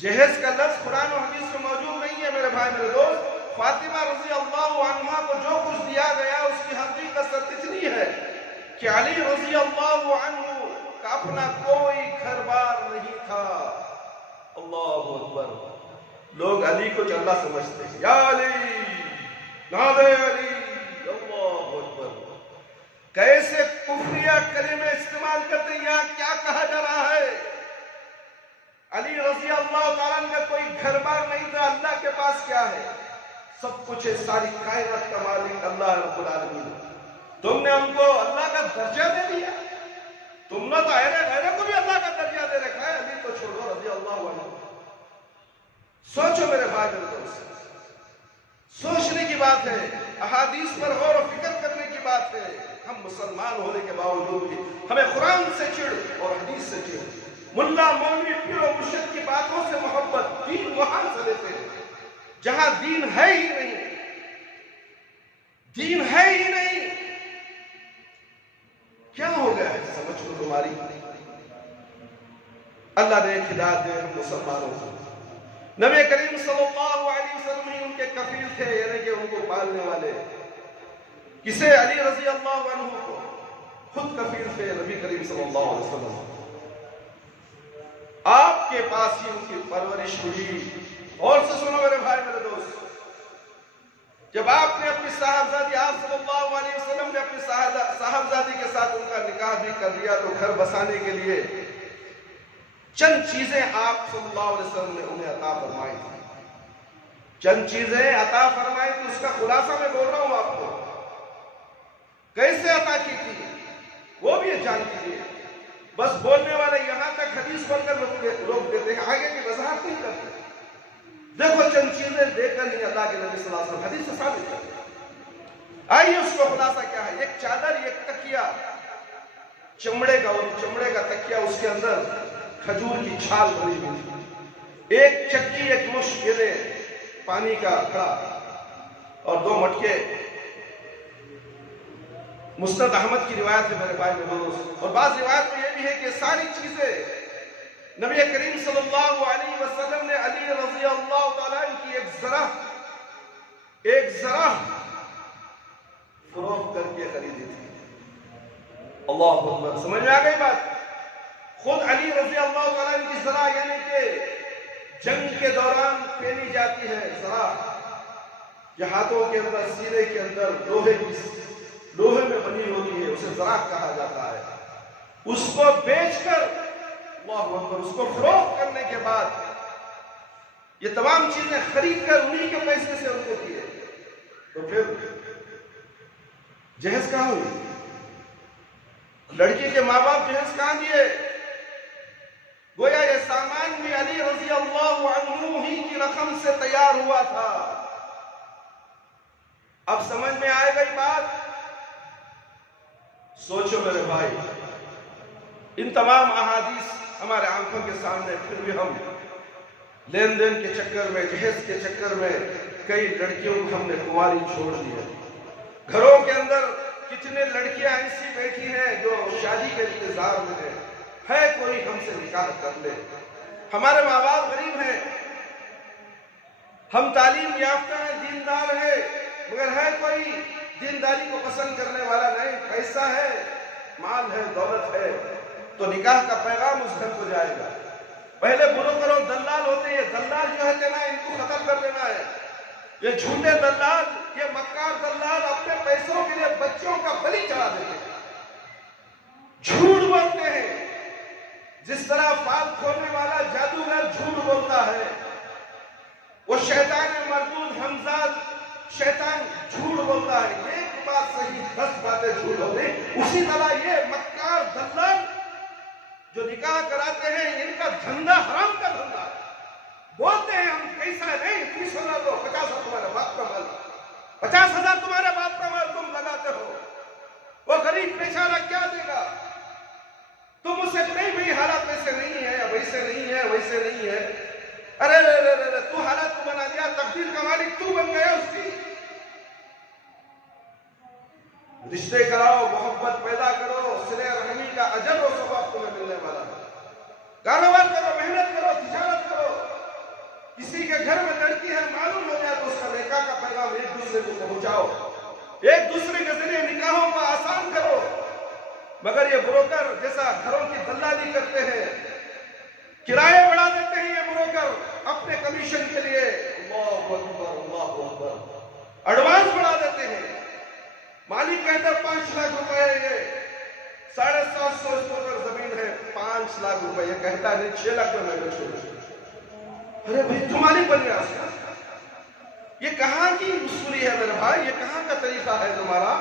جہیز کا لفظ قرآن اور حدیث میں موجود نہیں ہے میرے بھائی میرے دوست. فاطمہ رضی اللہ عنہ کو جو کچھ دیا گیا اس کی حقیقت اتنی ہے کہ علی رضی اللہ عنہ کا اپنا کوئی گھر بار نہیں تھا. اللہ اکبر. لوگ علی کو اللہ سمجھتے ہیں, یا علی نادے علی, اللہ اکبر. کیسے کفریہ کلمے استعمال کرتے ہیں, یہاں کیا کہا جا رہا ہے؟ علی رضی اللہ تعالیٰ کا کوئی گھر بار نہیں تھا. اللہ کے پاس کیا ہے؟ سب کچھ ہے. ساری کائنات کا مالک اللہ رب العالمین. تم نے ہم کو اللہ کا درجہ دے دیا. تم نے تو غیرے کو بھی اللہ کا درجہ دے رکھا ہے. علی کو چھوڑو رضی اللہ عنہ. سوچو میرے بھائی میرے دوست, سوچنے کی بات ہے. احادیث پر غور و فکر کرنے کی بات ہے. ہم مسلمان ہونے کے باوجود بھی ہمیں قرآن سے چڑ اور حدیث سے چڑ, ملا مولوی پیر و مرشد کی باتوں سے محبت. دین وہاں سے لیتے ہیں جہاں دین ہے ہی نہیں. دین ہے ہی نہیں. کیا ہو گیا ہے سمجھ کو تمہاری؟ اللہ نے ہدایت دے ہم مسلمانوں کو. نبی کریم صلی اللہ علیہ وسلم ہی ان کے کفیل تھے, یعنی کہ ان کو پالنے والے. کسے؟ علی رضی اللہ عنہ کو خود کفیل تھے نبی کریم صلی اللہ علیہ وسلم. آپ کے پاس ہی ان کی پرورش ہوئی. اور سے سنو میرے بھائی میرے دوست, جب آپ نے اپنی صاحبزادی آپ صلی اللہ علیہ وسلم نے اپنی صاحبزادی کے ساتھ ان کا نکاح بھی کر دیا تو گھر بسانے کے لیے چند چیزیں آپ صلی اللہ علیہ وسلم نے انہیں عطا فرمائی تھی. چند چیزیں عطا فرمائی تھی, اس کا خلاصہ میں بول رہا ہوں آپ کو. کیسے عطا کی تھی وہ بھی جان لیجیے. بس بولنے والے یہاں تک حدیث بول کر روک دیتے ہیں, آگے کی وضاحت نہیں کرتے. دیکھو چند چیزیں دے کر ہی اللہ کے نبی صلی اللہ علیہ وسلم حدیث سے ثابت کرتے ہیں. آئیے اس کو خلاصہ کیا ہے. ایک چادر, ایک تکیہ چمڑے کا, اور چمڑے کا تکیہ اس کے اندر کھجور کی چھال بھری ہوئی تھی. ایک چکی, ایک مشک یہ پانی کا کھڑا, اور 2 مٹکے. مسند احمد کی روایت ہے میرے بھائی میرے دوست. اور بعض روایت میں یہ بھی ہے کہ ساری چیزیں نبی کریم صلی اللہ علیہ وسلم نے علی رضی اللہ تعالیٰ کی ایک ذرہ فروخت کر کے خریدی تھی. اللہ اکبر. سمجھ میں آ گئی بات؟ خود علی رضی اللہ تعالیٰ کی ذرہ, یعنی کہ جنگ کے دوران پہنی جاتی ہے ذرہ, یہ ہاتھوں کے اندر, سینے کے اندر لوہے میں بنی ہوتی ہے, اسے ذرہ کہا جاتا ہے. اس کو بیچ کر, اللہ اکبر, اس کو فروخت کرنے کے بعد یہ تمام چیزیں خرید کر انہی کے پیسے سے ان کو دیے, تو پھر جہیز کہاں ہوئی؟ لڑکی کے ماں باپ جہیز کہاں دیے؟ گویا یہ سامان بھی علی رضی اللہ عنہ ہی کی رقم سے تیار ہوا تھا. اب سمجھ میں آئے گئی بات؟ سوچو میرے بھائی, ان تمام احادیث ہمارے آنکھوں کے سامنے, پھر بھی ہم لین دین کے چکر میں, جہیز کے چکر میں کئی لڑکیوں کو ہم نے کنواری چھوڑ دی ہے. گھروں کے اندر کتنے لڑکیاں ایسی بیٹھی ہیں جو شادی کے انتظار میں ہیں, ہے کوئی ہم سے نکاح کر لے. ہمارے ماں باپ غریب ہیں, ہم تعلیم یافتہ ہیں، دیندار ہیں، مگر ہے کوئی دینداری کو پسند کرنے والا نہیں، پیسہ ہے، مال ہے، دولت ہے، تو نکاح کا پیغام اس گھر کو جائے گا۔ پہلے بروکر اور دلال ہوتے ہیں، یہ دلال جو ہے نا ان کو ختم کر دینا ہے۔ یہ جھوٹے دلال، یہ مکار دلال اپنے پیسوں کے لیے بچوں کا بلی چڑھا دیتے ہیں، جھوٹ بولتے ہیں۔ جس طرح فال کھولنے والا جادوگر جھوٹ بولتا ہے، وہ شیطان مردود حمزاد شیطان جھوٹ بولتا ہے، ایک بات صحیح 10 باتیں جھوٹ ہوتی، اسی طرح یہ مکار دلال جو نکاح کراتے ہیں ان کا دھندا حرام کا دھندا ہے۔ بولتے ہیں ہم کیسا نہیں، 30,000 دو، 50,000 تمہارے باپ کا مال، 50,000 تمہارے باپ کا مال تم لگاتے ہو، وہ غریب بیچارہ کیا دے گا؟ تم اسے نہیں بھئی حالات ویسے نہیں ہے، ویسے نہیں ہے، ویسے نہیں ہے، ارے تو حالات کو بنا دیا، تقدیر کا مالک تو بن گیا اس کی۔ رشتے کراؤ، محبت پیدا کرو، صلہ رحمی کا اجر و ثواب تمہیں ملنے والا ہے۔ کاروبار کرو، محنت کرو، تجارت کرو۔ کسی کے گھر میں لڑکی ہے، معلوم ہو جائے تو اس کا نکاح کا پیغام ایک دوسرے کو پہنچاؤ، ایک دوسرے کے ذریعے نکاحوں کو آسان کرو۔ مگر یہ بروکر جیسا گھروں کی دلالی کرتے ہیں، کرائے بڑھا دیتے ہیں یہ بروکر اپنے کمیشن کے لیے، اللہ اکبر اللہ اکبر، ایڈوانس بڑھا دیتے ہیں۔ مالک کہتا ہے 5 لاکھ روپے ہے، یہ 750 اسکوائر فٹ زمین ہے، 5 لاکھ روپے، یہ کہتا ہے نہیں 6 لاکھ میں بیچوں گا۔ ارے بھائی تم مالک بن گیا، یہ کہاں کی اصولی ہے میرے بھائی، یہ کہاں کا طریقہ ہے تمہارا؟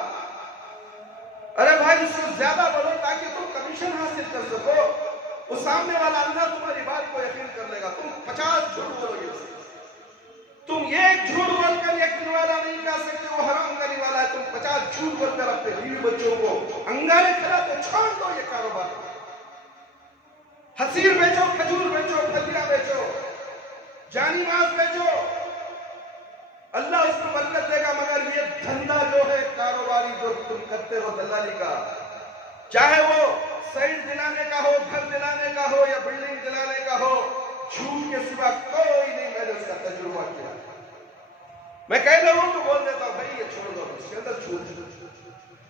ارے بھائی اس کو زیادہ بولو تاکہ تم کمیشن حاصل کر سکو، وہ سامنے والا اندھا تمہاری بات کو یقین کر لے گا۔ تم 50 جھوٹ بولو گے، تم ایک جھوٹ بول کر یقین والا نہیں کر سکتے، وہ حرام کرنے والا ہے۔ تم 50 جھوٹ بول کر اپنے بیوی بچوں کو انگارے کھلاتے، چھوڑ دو یہ کاروبار، حصیر بیچو، کھجور بیچو، پھلیاں بیچو، جانی ماز بیچو، اللہ اس کو برکت دے گا۔ مگر یہ دھندا جو ہے کاروباری جو تم کرتے ہو دلالی کا، چاہے وہ سائٹ دلانے کا ہو، گھر دلانے کا ہو یا بلڈنگ دلانے کا ہو، جھوٹ کے سوا کوئی نہیں میں نے اس کا تجربہ کیا۔ میں کئی لوگوں کو بول دیتا ہوں بھائی یہ چھوڑ دو، اس کے اندر جھوٹ،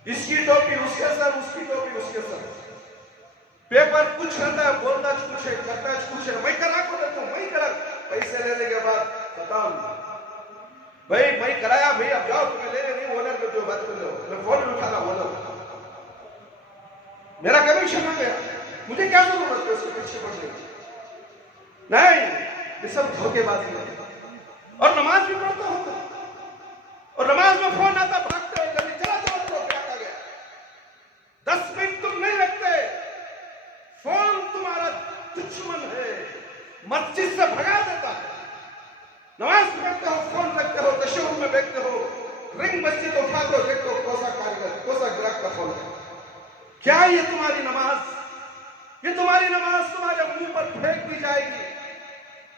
اس کی ٹوپی اس کے سر، اس کی ٹوپی اس کے سر، پیپر کچھ رہتا ہے، بولتا کچھ ہے، کرتا کچھ ہے۔ میں کرا کو دیتا ہوں، میں کرا، پیسے لینے کے بعد ختم، بھائی میں کرایا، بھائی اب جاؤ، تمہیں لینے نہیں، اونر کو جو بات کر لو، میں فون اٹھانا بولا، میرا کمیشن آ گیا، مجھے کیا ضرورت ہے اس کے پیچھے پڑنے کی؟ نہیں، یہ سب دھوکے بازی ہے۔ اور نماز بھی پڑھتا ہوتا، اور نماز میں فون آتا، بھاگتے ہو، کبھی چلا چلا کیا کہا گیا، 10 منٹ تم نہیں لگتے، فون تمہارا دشمن ہے، مسجد سے بھگا دیتا ہے۔ نماز پڑھتے ہو، فون رکھتے ہو، تشہد میں بیٹھتے ہو، رنگ مسجد اٹھاتے ہو، دیکھتے ہو کوسا کاریگر، کوسا گراہک کا فون ہے۔ کیا یہ تمہاری نماز، یہ تمہاری نماز تمہارے منہ پر پھینک دی جائے گی؟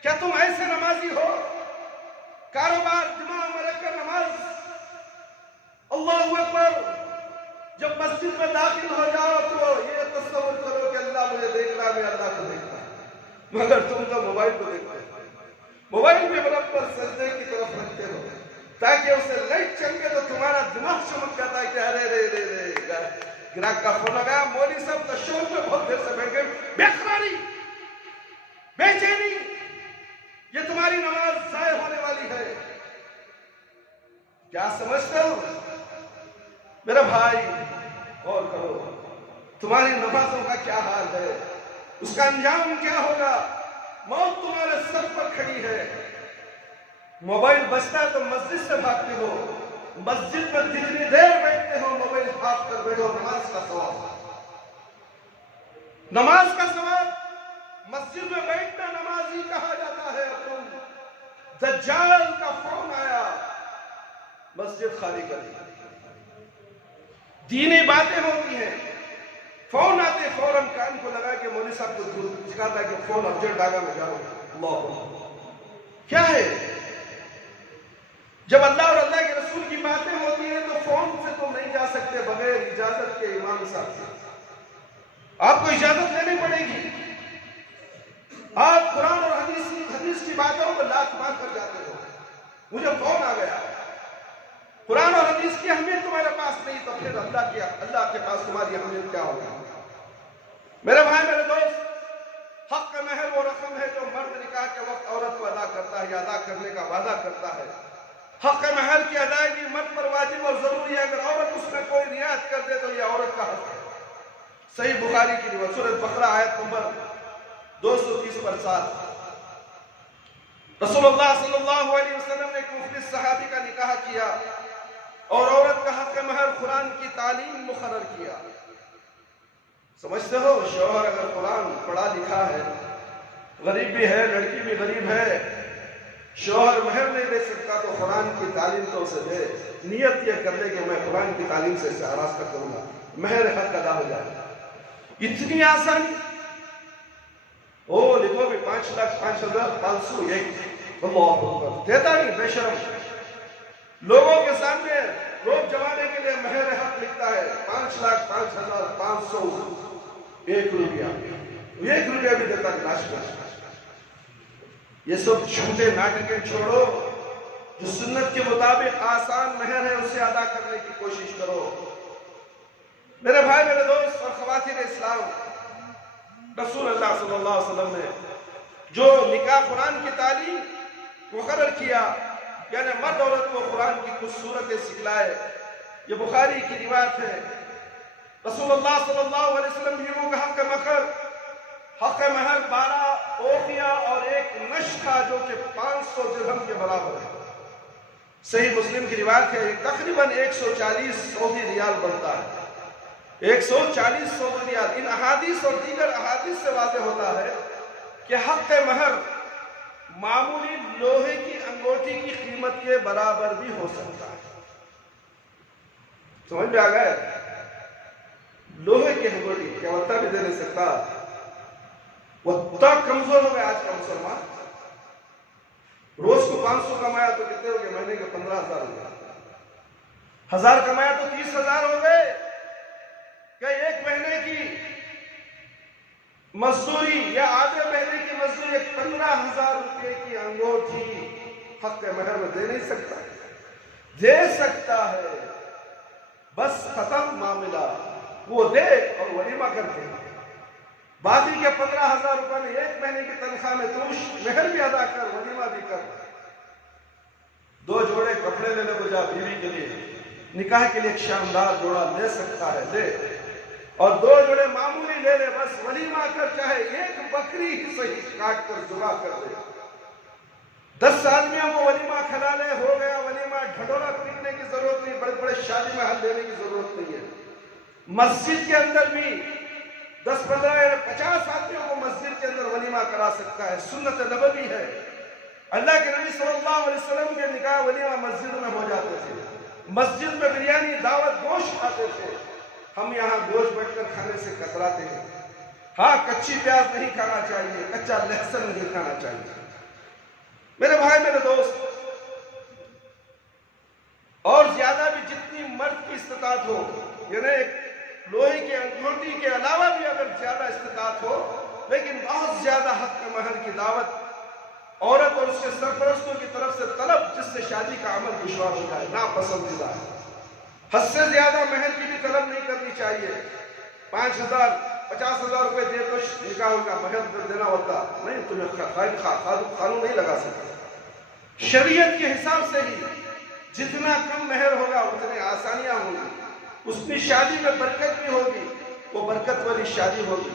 کیا تم ایسے نمازی ہو؟ کاروبار دماغ میں رکھ کر نماز، اللہ اکبر، جب مسجد میں داخل ہو جاؤ تو یہ تصور کرو کہ اللہ مجھے دیکھ رہا ہے، میں اللہ کو دیکھ رہا ہوں، مگر تم تو موبائل کو دیکھتے ہو، موبائل میں برابر سجدے کی طرف رکھتے ہو تاکہ اسے لائٹ چمکے تو تمہارا دماغ چمک جاتا ہے کہ ارے رے رے رے گراہک کا فون لگایا، مولوی صاحب تشہد میں بہت دیر سے بیٹھ گئے، بے قراری، بے چینی، یہ تمہاری نماز ضائع ہونے والی ہے۔ کیا سمجھتے ہو میرے بھائی؟ غور کرو، تمہاری نمازوں کا کیا حال ہے، اس کا انجام کیا ہوگا؟ موت تمہارے سر پر کھڑی ہے۔ موبائل بجتا ہے تو مسجد سے بھاگتے ہو، مسجد میں جتنی دیر بیٹھتے ہو موبائل ہاتھ کر بیٹھو، نماز کا ثواب، نماز کا ثواب، مسجد میں بیٹھنا نمازی کہا جاتا ہے۔ تم دجال کا فون آیا، مسجد خالی کر دی، دینی باتیں ہوتی ہیں، فون آتے فوراً کان کو لگا کے مولوی صاحب کو سکھاتا ہے کہ فون ارجنٹ آگا میں جاؤ، اللہ کیا ہے؟ جب اللہ اور اللہ کے رسول کی باتیں ہوتی ہیں تو فون سے تم نہیں جا سکتے بغیر اجازت کے امام صاحب سے، آپ کو اجازت لینی پڑے گی۔ آپ قرآن اور حدیث کی باتوں کو لات مار کر جاتے ہو، مجھے فون آ گیا، قرآن اور حدیث کی اہمیت تمہارے پاس نہیں تو پھر اللہ کے پاس تمہاری اہمیت کیا ہوگی؟ میرے بھائی میرے دوست، حق مہر وہ رقم ہے جو مرد نکاح کے وقت عورت کو ادا کرتا ہے یا ادا کرنے کا وعدہ کرتا ہے۔ حق مہر کی ادائیگی مرد پر واجب اور ضروری ہے، اگر عورت اس میں کوئی رعایت کر دے تو یہ عورت کا حق ہے۔ صحیح بخاری کی روایت سورۃ بقرہ آیت نمبر 230 رسول اللہ صلی اللہ علیہ وسلم نے ایک مفلس صحابی کا نکاح کیا اور عورت کا حق مہر قرآن کی تعلیم مقرر کیا۔ سمجھتے ہو، شوہر اگر قرآن پڑھا لکھا ہے، غریب بھی ہے، لڑکی بھی غریب ہے، شوہر مہر نہیں دے سکتا تو قرآن کی تعلیم تو اسے دے، نیت یہ کر لے کہ میں قرآن کی تعلیم سے اسے آراستہ کروں گا، مہر حق ادا ہو جائے۔ اتنی آسانی، لکھو بھی 5,05,500 اللہ اکبر، دیتا نہیں بے شرم، لوگوں کے سامنے روب جمانے کے لیے مہر حق لکھتا ہے 5,05,500 1 روپیہ بھی دیتا نہیں، لاش کا۔ یہ سب جھوٹے ناٹکیں چھوڑو، جو سنت کے مطابق آسان مہر ہے اسے ادا کرنے کی کوشش کرو۔ میرے بھائی میرے دوست اور خواتین اسلام، رسول اللہ صلی اللہ علیہ وسلم نے جو نکاح قرآن کی تعلیم مقرر کیا، یعنی مرد عورت کو قرآن کی کچھ صورتیں سکھلائے، یہ بخاری کی روایت ہے۔ رسول اللہ صلی اللہ علیہ وسلم بیویوں کا حق مہر 12 اوقیہ اور 1 نش تھا جو کہ 500 درہم کے برابر ہے۔ صحیح مسلم کی روایت ہے، تقریباً 140 سعودی ریال بنتا ہے، 140 سعودی ریال۔ ان احادیث اور دیگر احادیث سے واضح ہوتا ہے کہ حق مہر معمولی لوہے کی انگوٹھی کی قیمت کے برابر بھی ہو سکتا ہے۔ سمجھ میں آ گئے؟ لوہے کی انگوٹھی کیا وقتہ بھی دے نہیں سکتا؟ وہ تک کمزور ہو گئے آج کا مسلمان، روز کو 500 کمایا تو کتنے ہو گئے؟ مہینے کے 15,000 ہو گئے، 1000 کمایا تو 30,000 ہو گئے۔ کہ ایک مہینے کی مزدوری یا آدھے مہینے کی مزدوری 15,000 روپے کی انگوٹھی حق مہر میں دے نہیں سکتا؟ دے سکتا ہے، بس ختم معاملہ، وہ دے اور ولیمہ کرتے ہیں۔ باقی کے 15,000 روپے میں ایک مہینے کی تنخواہ میں توش مہر بھی ادا کر، ولیمہ بھی کر۔ 2 جوڑے کپڑے لینے کو جا بیوی کے لیے، نکاح کے لیے ایک شاندار جوڑا لے سکتا ہے، لے، اور 2 جوڑے معمولی لے لے، بس ولیمہ کر، چاہے 1 بکری ہی صحیح کاٹ کر ذبح کر دے۔ 10 آدمیوں کو ولیمہ کھلا لے، ہو گیا ولیمہ۔ ڈھڈورا پیٹنے کی ضرورت نہیں، بڑے بڑے شادی محل دینے کی ضرورت نہیں ہے۔ مسجد کے اندر بھی 10 15 یا 50 آدمیوں کو مسجد کے اندر ولیمہ کرا سکتا ہے، سنت نبوی ہے۔ اللہ کے نبی صلی اللہ علیہ وسلم کے نکاح ولیمہ مسجد میں ہو جاتے تھے، مسجد میں بریانی دعوت گوشت کھاتے تھے۔ ہم یہاں گوشت بیٹھ کر کھانے سے کتراتے ہیں۔ ہاں، کچی پیاز نہیں کھانا چاہیے، کچا لہسن نہیں کھانا چاہیے۔ میرے بھائی میرے دوست، اور زیادہ بھی جتنی مرد کی استطاعت ہو، یعنی لوہے کی انگوٹھی کے علاوہ بھی اگر زیادہ استطاعت ہو، لیکن بہت زیادہ حق مہر کی دعوت عورت اور اس کے سرپرستوں کی طرف سے طلب، جس سے شادی کا عمل دشوار ہو جائے، ناپسندیدہ ہے۔ حد سے زیادہ مہر کی بھی طلب نہیں کرنی چاہیے۔ 5,000 50,000 روپے دے تو نکاح کا مہر دینا ہوتا نہیں، تمہیں قانون نہیں لگا سکتا۔ شریعت کے حساب سے ہی جتنا کم مہر ہوگا اتنی آسانیاں ہوں گی، اس کی شادی میں برکت بھی ہوگی، وہ برکت والی شادی ہوگی۔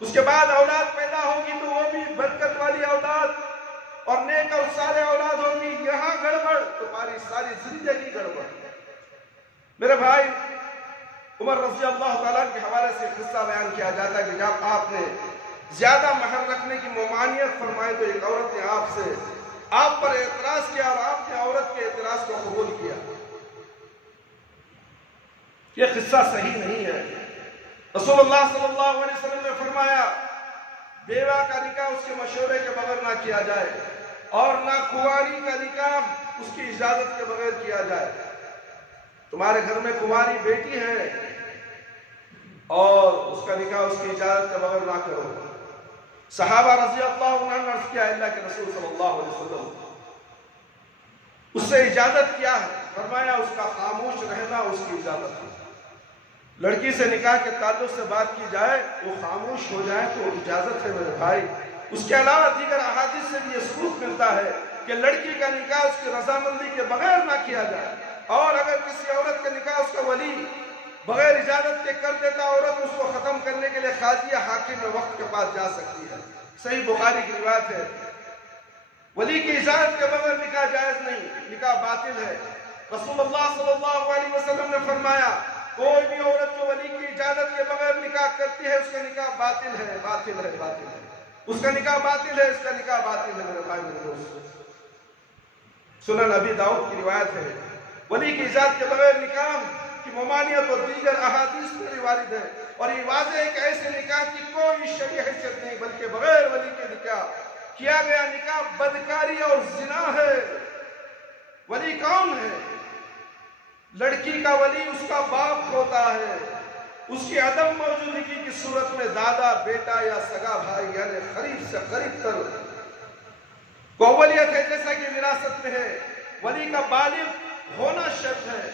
اس کے بعد اولاد پیدا ہوگی تو وہ بھی برکت والی اولاد اور نیک اور صالح اولاد ہوگی۔ یہاں گڑبڑ تو تمہاری ساری زندگی گڑبڑ۔ میرے بھائی، عمر رضی اللہ تعالیٰ کے حوالے سے قصہ بیان کیا جاتا ہے کہ جب آپ نے زیادہ مہر رکھنے کی ممانعت فرمائی تو ایک عورت نے آپ پر اعتراض کیا اور آپ نے عورت کے اعتراض کو قبول کیا۔ یہ قصہ صحیح نہیں ہے۔ رسول اللہ صلی اللہ علیہ وسلم نے فرمایا، بیوہ کا نکاح اس کے مشورے کے بغیر نہ کیا جائے، اور نہ کنواری کا نکاح اس کی اجازت کے بغیر کیا جائے۔ تمہارے گھر میں کنواری بیٹی ہے اور اس کا نکاح اس کی اجازت کے بغیر نہ کرو۔ صحابہ رضی اللہ عنہ نے عرض کیا، اللہ کے رسول صلی اللہ علیہ وسلم اس سے اجازت کیا ہے؟ فرمایا اس کا خاموش رہنا اس کی اجازت ہے۔ لڑکی سے نکاح کے تعلق سے بات کی جائے وہ خاموش ہو جائے تو اجازت ہے میرے بھائی۔ اس کے علاوہ دیگر احادیث سے بھی یہ ثبوت ملتا ہے کہ لڑکی کا نکاح اس کی رضامندی کے بغیر نہ کیا جائے، اور اگر کسی عورت کا نکاح اس کا ولی بغیر اجازت کے کر دیتا، عورت اس کو ختم کرنے کے لیے قاضی یا حاکم وقت کے پاس جا سکتی ہے۔ صحیح بخاری کی روایت ہے، ولی کی اجازت کے بغیر نکاح جائز نہیں، نکاح باطل ہے۔ رسول اللہ صلی اللہ علیہ وسلم نے فرمایا کوئی بھی عورت جو ولی کی اجازت کے بغیر نکاح کرتی ہے اس کا نکاح باطل ہے، باطل ہے، باطل ہے، اس کا نکاح باطل ہے، اس کا نکاح باطل ہے۔ میرے بھائی میرے دوست، سنن ابی داؤد کی روایت ہے ولی کی اجازت کے بغیر نکاح کی ممانعت اور دیگر احادیث پر وارد ہے، اور یہ واضح ہے کہ ایسے نکاح کی کوئی شرعی حیثیت نہیں، بلکہ بغیر ولی کے نکاح کیا گیا نکاح بدکاری اور زنا ہے۔ ولی کون ہے؟ لڑکی کا ولی اس کا باپ ہوتا ہے، اس کی عدم موجودگی کی صورت میں دادا، بیٹا یا سگا بھائی، یعنی قریب سے قریب تر کو ولیت ہے، جیسا کہ وراثت میں ہے۔ ولی کا بالغ ہونا شرط ہے،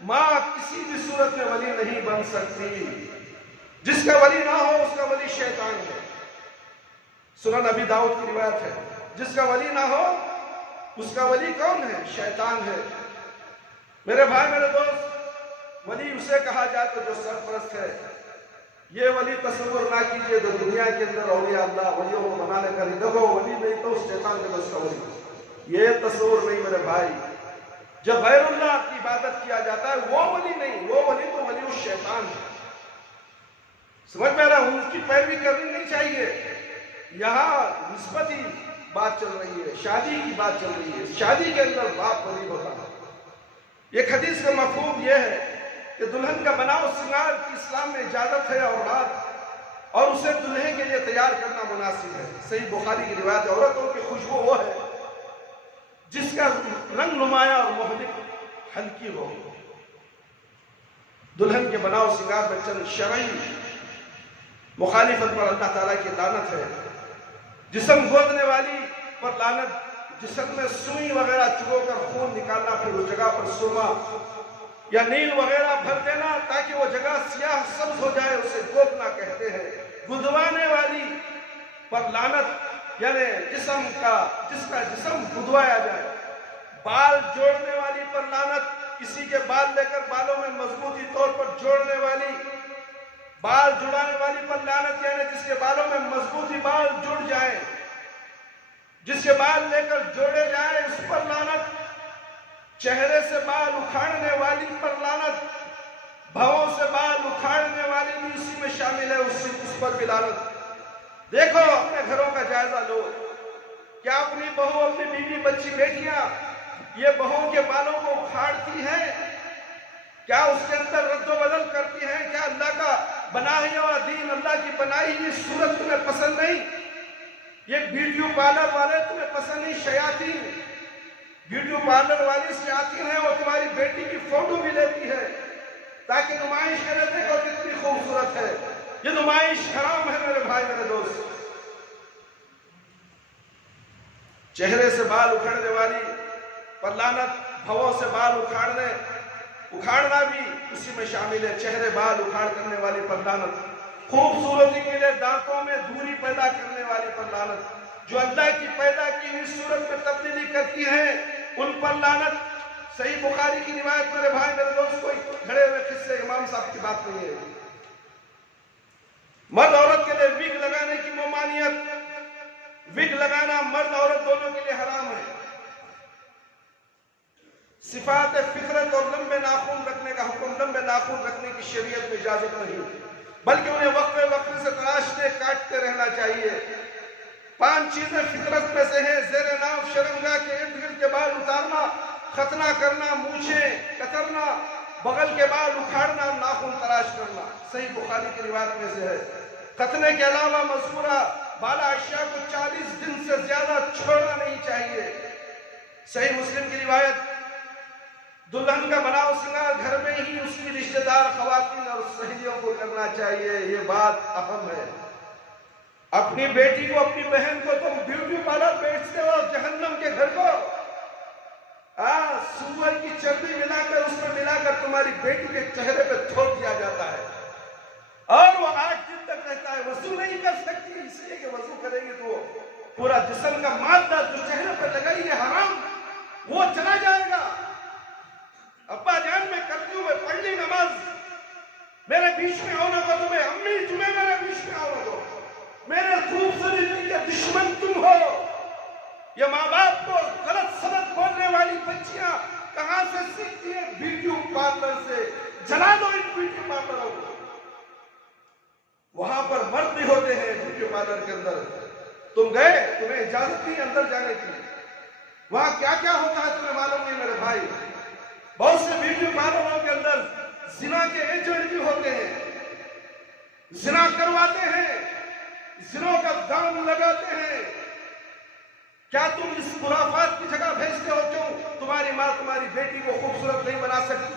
ماں کسی بھی صورت میں ولی نہیں بن سکتی۔ جس کا ولی نہ ہو اس کا ولی شیطان ہے۔ سنن ابی داؤد کی روایت ہے، جس کا ولی نہ ہو اس کا ولی کون ہے؟ شیطان ہے۔ میرے بھائی میرے دوست، ولی اسے کہا جاتا جو سرپرست ہے۔ یہ ولی تصور نہ کیجئے جو دنیا کے اندر اولیاء اللہ ولیوں کو بنانے کا نہیں، دیکھو ولی نہیں تو شیطان کے بس کا ولی، یہ تصور نہیں میرے بھائی۔ جب غیر اللہ کی عبادت کیا جاتا ہے وہ ولی نہیں، وہ ولی تو ولی الشیطان ہے۔ سمجھ میں رہا ہوں، اس کی پیروی کرنی نہیں چاہیے۔ یہاں نسبتی بات چل رہی ہے، شادی کی بات چل رہی ہے، شادی کے اندر باپ ولی ہوتا ہے۔ ایک حدیث کا مفہوم یہ ہے کہ دلہن کا بناؤ سنگار کی اسلام میں اجازت ہے اور اسے دلہے کے لیے تیار کرنا مناسب ہے۔ صحیح بخاری کی روایت ہے، عورتوں کی خوشبو وہ ہے جس کا رنگ نمایاں اور مہلک ہلکی ہو۔ دلہن کے بناؤ سنگار میں چند شرعی مخالفت پر اللہ تعالیٰ کی لعنت ہے۔ جسم گودنے والی پر لعنت، جسم میں سوئی وغیرہ چبو کر خون نکالنا، پھر اس جگہ پر سرما یا نیل وغیرہ بھر دینا تاکہ وہ جگہ سیاہ سبز ہو جائے، اسے گودنا کہتے ہیں۔ گدوانے والی پر لعنت، یعنی جس کا جسم گدوایا جائے۔ بال جوڑنے والی پر لعنت، کسی کے بال لے کر بالوں میں مضبوطی طور پر جوڑنے والی۔ بال جڑانے والی پر لعنت، یعنی جس کے بالوں میں مضبوطی بال جڑ جائیں، جس کے بال لے کر جوڑے جائیں اس پر لعنت۔ چہرے سے بال اکھاڑنے والی پر لعنت، بھووں سے بال اکھاڑنے والی بھی اسی میں شامل ہے، اس پر بھی لعنت۔ دیکھو اپنے گھروں کا جائزہ لو، کیا اپنی بہو، اپنی بیوی، بچی، بیٹیاں یہ بہوں کے بالوں کو اکھاڑتی ہیں؟ کیا اس کے اندر رد و بدل کرتی ہیں؟ کیا اللہ کا بنایا ہوا دین، اللہ کی بنائی ہوئی صورت تمہیں پسند نہیں؟ یہ بیوٹی پارلر والے تمہیں پسند نہیں؟ شیاطین، بیوٹی پارلر والی شیاطین ہیں، وہ تمہاری بیٹی کی فوٹو بھی لیتی ہے تاکہ نمائش کرے، دیکھو کتنی خوبصورت ہے۔ یہ نمائش حرام ہے میرے بھائی میرے دوست۔ چہرے سے بال اکھاڑنے والی پر لعنت، بھووں سے بال اکھاڑنا بھی اسی میں شامل ہے۔ چہرے بال اکھاڑ کرنے والی پر لعنت، خوبصورتی کے لیے دانتوں میں دوری پیدا کرنے والی پر لعنت، جو اللہ کی پیدا کی ہوئی صورت میں تبدیلی کرتی ہیں ان پر لعنت۔ صحیح بخاری کی روایت میرے بھائی میرے دوست، کوئی کھڑے ہوئے قصے امام صاحب کی بات نہیں ہے۔ مرد عورت کے لیے وگ لگانے کی ممانعت، وگ لگانا مرد عورت دونوں کے لیے حرام ہے۔ صفات فطرت اور لمبے ناخن رکھنے کا حکم، لمبے ناخن رکھنے کی شریعت میں اجازت نہیں، بلکہ انہیں وقفے وقفے سے تراشتے کاٹتے رہنا چاہیے۔ 5 چیزیں فطرت میں سے ہیں: زیر ناف شرمگاہ کے ارد گرد کے بال اتارنا، ختنہ کرنا، مونچھیں کترنا، بغل کے بال اکھاڑنا، ناخن تراش کرنا۔ صحیح بخاری کی روایت میں سے ہے۔ ختنے کے علاوہ مذکورہ بالا اشیاء کو 40 دن سے زیادہ چھوڑنا نہیں چاہیے۔ صحیح مسلم کی روایت، دلہن کا بناؤ سنگار گھر میں ہی اس کی رشتہ دار خواتین اور سہیلیوں کو کرنا چاہیے۔ یہ بات اہم ہے۔ اپنی بیٹی کو، اپنی بہن کو تم بیوٹی پارلر بیچتے ہو، جہنم کے گھر کو دشمن تم ہو. یہ ماں باپ کو غلط سبق بولنے والی بچیاں کہاں سے سیکھتی ہیں؟ بیوٹی پارلر سے. جلا دو ان بیوٹی پارلروں کو. وہاں پر مرد بھی ہوتے ہیں بیوٹی پارلر کے اندر. تم گئے, تمہیں اجازت نہیں اندر جانے کی. وہاں کیا کیا ہوتا ہے تمہیں معلوم نہیں میرے بھائی. بہت سے بیوٹی پارلروں کے اندر زنا کے ایجنٹ بھی ہوتے ہیں, زنا کرواتے ہیں, زنوں کا دام لگاتے ہیں. کیا تم اس خرافات کی جگہ بھیجتے ہو؟ کیوں؟ تمہاری ماں تمہاری بیٹی کو خوبصورت نہیں بنا سکتی,